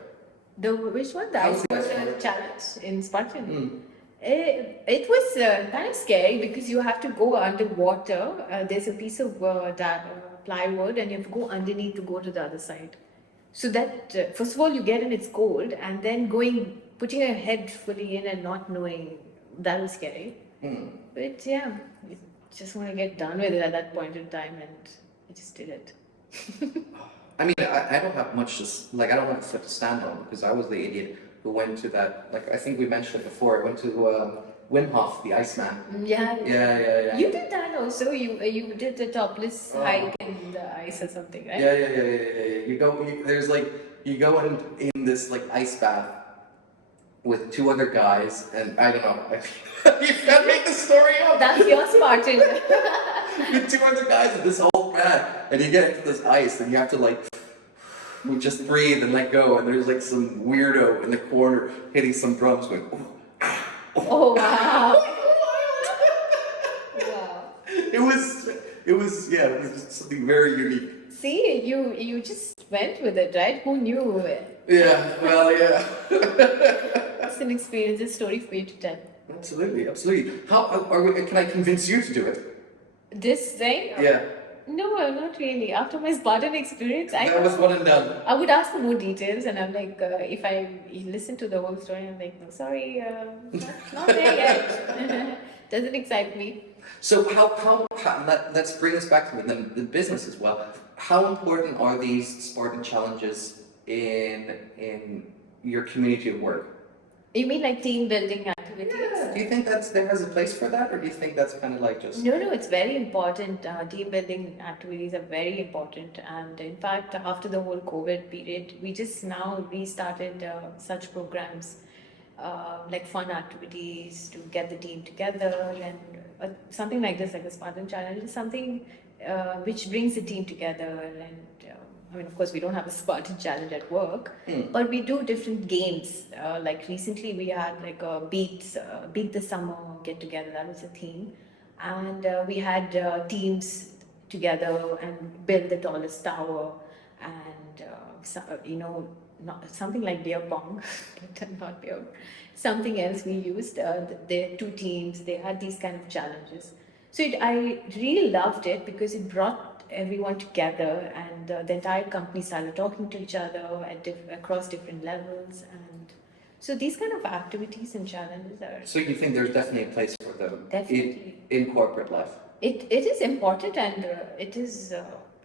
Which one? The How ice was the ice water water? challenge in Spartan. Mm. It was kind of scary because you have to go underwater. There's a piece of plywood, and you have to go underneath to go to the other side. So that first of all you get in, it's cold, and then putting your head fully in and not knowing, that was scary. Mm. But yeah, I just want to get done with it at that point in time, and I just did it. I mean, I don't have much to like. I don't have stuff to stand on because I was the idiot who went to that. Like I think we mentioned it before. I went to Wim Hof, the Iceman. Yeah. You did that also. You did the topless hike in the ice or something, right? Yeah. There's like you go in this like ice bath with two other guys, and I don't know. You can't make the story up. That's your Spartan. With two other guys in this whole bath, and you get into this ice, and you have to like just breathe and let go. And there's like some weirdo in the corner hitting some drums, going. Ooh. Oh wow! Wow. It was just something very unique. See, you just went with it, right? Who knew? Yeah, well, yeah. It's an experience, a story for you to tell. Absolutely. Can I convince you to do it? This thing? Yeah. No, not really. After my Spartan experience, That was one and done. I would ask for more details, and I'm like, if I listen to the whole story, I'm like, no, sorry, not there yet. Doesn't excite me. So let's bring us back to the business as well. How important are these Spartan challenges in your community of work? You mean like team building activities? Yeah. Do you think there has a place for that, or do you think that's kind of like just? No, it's very important. Team building activities are very important, and in fact, after the whole COVID period, we just now restarted such programs, like fun activities to get the team together, and something like this, like a Spartan Challenge, is something which brings the team together. And I mean, of course, we don't have a Spartan Challenge at work, but we do different games. Like recently, we had like a beat the summer get together. That was a theme, and we had teams together and build the tallest tower, and something like beer pong, but not beer. Something else we used. The two teams, they had these kind of challenges. So I really loved it because it brought everyone together, and the entire company started talking to each other across different levels, and so these kind of activities and challenges are. So you think there's definitely a place for them in corporate life? It is important, and it is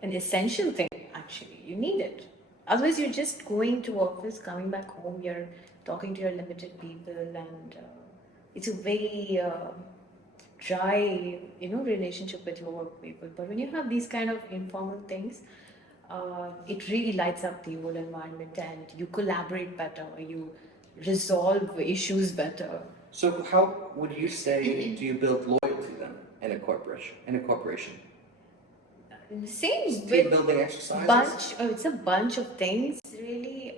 an essential thing. Actually, you need it. Otherwise, you're just going to office, coming back home. You're talking to your limited people, and it's a very dry, relationship with your work people. But when you have these kind of informal things, it really lights up the whole environment, and you collaborate better, you resolve issues better. So how would you say do you build loyalty then in a corporation? Same Team building exercises? It's a bunch of things, really.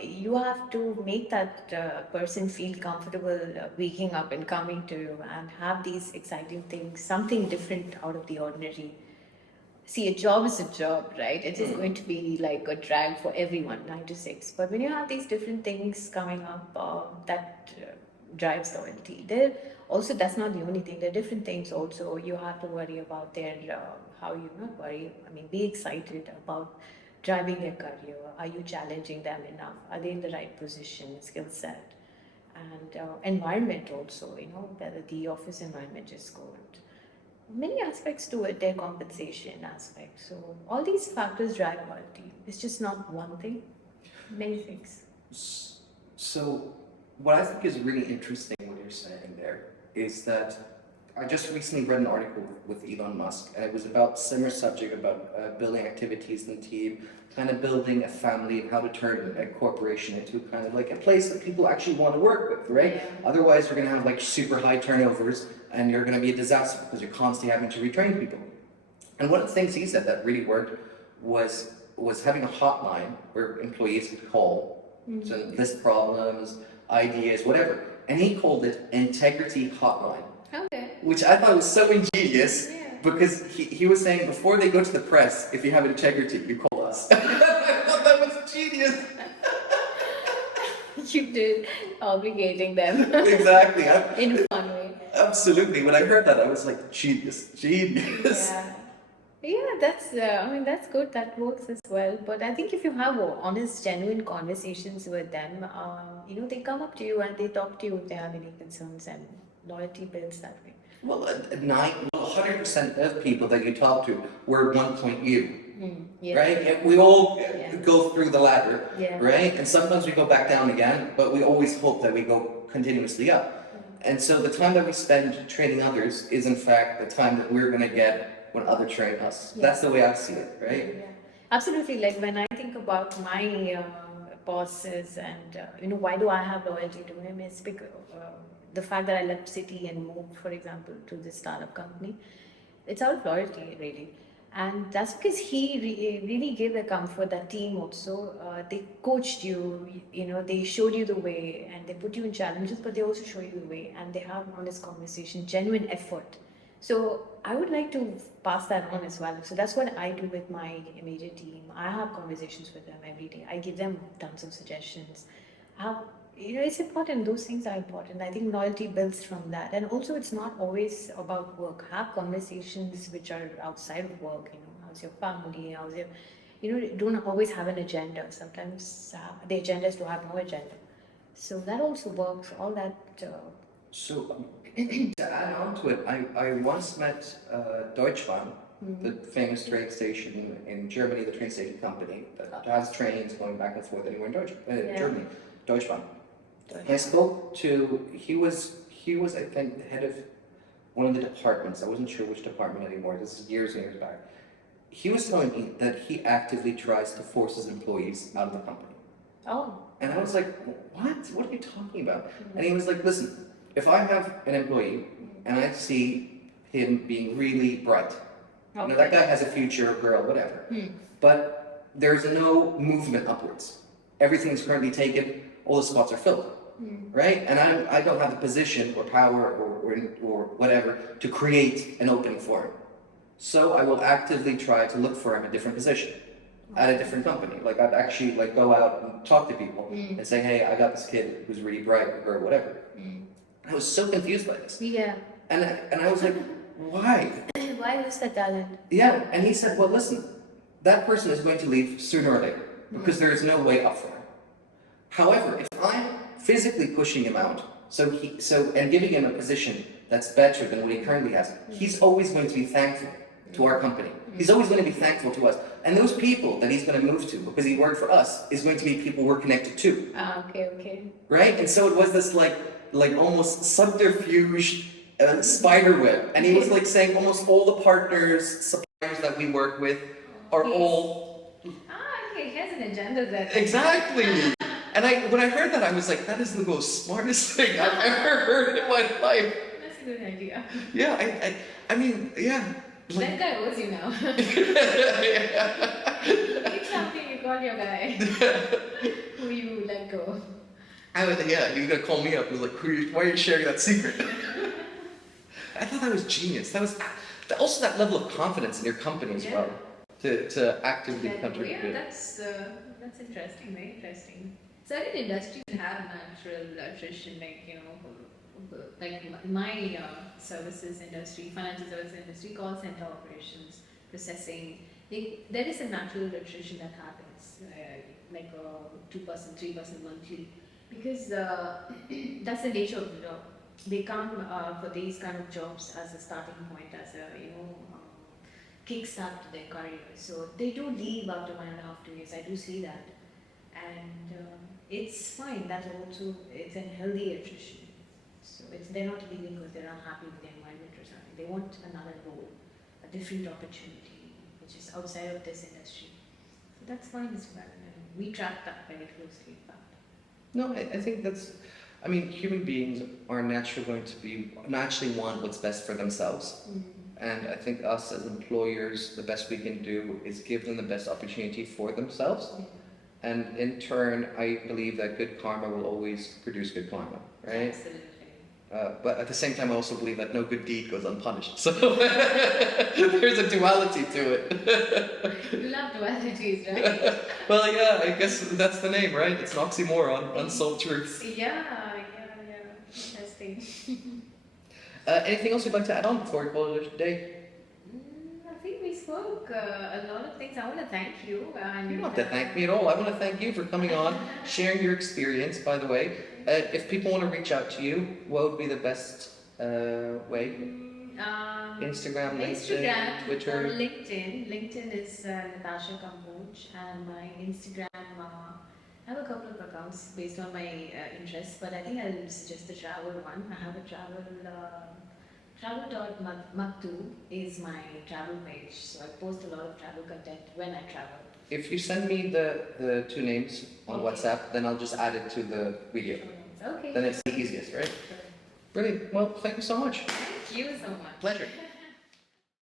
You have to make that person feel comfortable waking up and coming to you, and have these exciting things, something different out of the ordinary. See, a job is a job, right? It is going to be like a drag for everyone, 9 to 6. But when you have these different things coming up, that drives loyalty. Also, that's not the only thing. There are different things also you have to worry about how you not worry. I mean, be excited about driving their career. Are you challenging them enough? Are they in the right position, skill set? And environment also, whether the office environment is good. Many aspects to it, their compensation aspect. So all these factors drive loyalty. It's just not one thing, many things. So what I think is really interesting what you're saying there is that I just recently read an article with Elon Musk, and it was about similar subject about building activities in the team, kind of building a family, and how to turn a corporation into kind of like a place that people actually want to work with, right? Yeah. Otherwise, you're going to have like super high turnovers, and you're going to be a disaster because you're constantly having to retrain people. And one of the things he said that really worked was having a hotline where employees could call to list problems, ideas, whatever. And he called it Integrity Hotline. Okay. Which I thought was so ingenious, Yeah. because he was saying before they go to the press, if you have integrity, you call us. I thought that was genius. You did obligating them. Exactly. In a fun way. Absolutely. When I heard that, I was like, genius. Yeah. Yeah, that's good. That works as well. But I think if you have honest, genuine conversations with them, they come up to you and they talk to you if they have any concerns, and loyalty builds that way. Well, 100% of people that you talk to were at one point you. Yeah. Right? And we all Yeah. go through the ladder, Yeah. right? And sometimes we go back down again, but we always hope that we go continuously up. And so the time that we spend training others is in fact the time that we're going to get when others train us. Yeah. That's the way I see it, right? Yeah. Absolutely. Like when I think about my bosses and why do I have loyalty to him, is because the fact that I left City and moved, for example, to this startup company, it's out of loyalty really. And that's because he really gave the comfort, that team also. They coached you, they showed you the way, and they put you in challenges, but they also show you the way, and they have honest conversation, genuine effort. So I would like to pass that on as well. So that's what I do with my immediate team. I have conversations with them every day. I give them tons of suggestions. It's important. Those things are important. I think loyalty builds from that. And also, it's not always about work. Have conversations which are outside of work. How's your family? Don't always have an agenda. Sometimes the agenda is to have no agenda. So that also works. All that. So to add on to it, I once met Deutschbahn, the famous train station in Germany, the train station company that has trains going back and forth anywhere in Germany, Deutschbahn. I spoke to, he was I think the head of one of the departments. I wasn't sure which department anymore. This is years and years back. He was telling me that he actively tries to force his employees out of the company. Oh. And I was like, what? What are you talking about? And he was like, listen, if I have an employee and I see him being really bright, that guy has a future, girl, whatever, but there's no movement upwards. Everything's currently taken, all the spots are filled, right? And I don't have the position or power or whatever to create an opening for him. So I will actively try to look for him a different position at a different company. Like I'd actually go out and talk to people and say, hey, I got this kid who's really bright or whatever. I was so confused by this. Yeah. And I was like, why? Why lose the talent? Yeah. And he said, well, listen, that person is going to leave sooner or later because there is no way up for him. However, if I'm physically pushing him out, and giving him a position that's better than what he currently has, he's always going to be thankful to our company. He's always going to be thankful to us. And those people that he's going to move to because he worked for us is going to be people we're connected to. Okay. Right? And so it was this like almost subterfuge spider web. And he was saying almost all the partners, suppliers that we work with are all... Okay, he has an agenda there. Exactly! And when I heard that, I was like, that is the most smartest thing I've ever heard in my life. That's a good idea. Yeah, I mean, yeah. That guy owes you now. Each something you call your guy who you let go. He was gonna call me up. He was like, why are you sharing that secret? I thought that was genius. That was also that level of confidence in your company as well. To actively contribute. Yeah, that's interesting, very interesting. Certain industries have natural attrition, like my services industry, financial services industry, call center operations, processing. There is a natural attrition that happens, 2%, 3% monthly, because that's the nature of the job. They come for these kind of jobs as a starting point, as a kickstart to their career. So they do leave after 1.5 to 2 years. I do see that, and it's fine. That also it's a healthy attrition. So they're not leaving because they're unhappy with the environment or something. They want another role, a different opportunity, which is outside of this industry. So that's fine as well. And we track that very closely. No, I think that's, I mean, human beings are naturally want what's best for themselves. And I think us as employers, the best we can do is give them the best opportunity for themselves. And in turn, I believe that good karma will always produce good karma, right? Absolutely. But at the same time, I also believe that no good deed goes unpunished. So there's a duality to it. You love dualities, right? Well, yeah, I guess that's the name, right? It's an oxymoron, unsolved truths. Yeah. Interesting. Anything else you'd like to add on before we call it a day? I think we spoke a lot of things. I want to thank you. And, You don't have to thank me at all. I want to thank you for coming on, sharing your experience, by the way. If people want to reach out to you, what would be the best way? Instagram, LinkedIn, Twitter? Or LinkedIn. LinkedIn is Natasha Kamboj, and my Instagram, I have a couple of accounts based on my interests, but I think I'll suggest the travel one. I have a travel.maktu is my travel page, so I post a lot of travel content when I travel. If you send me the two names on WhatsApp, then I'll just add it to the video. Okay. Then it's the easiest, right? Brilliant. Well, thank you so much. Thank you so much. Pleasure.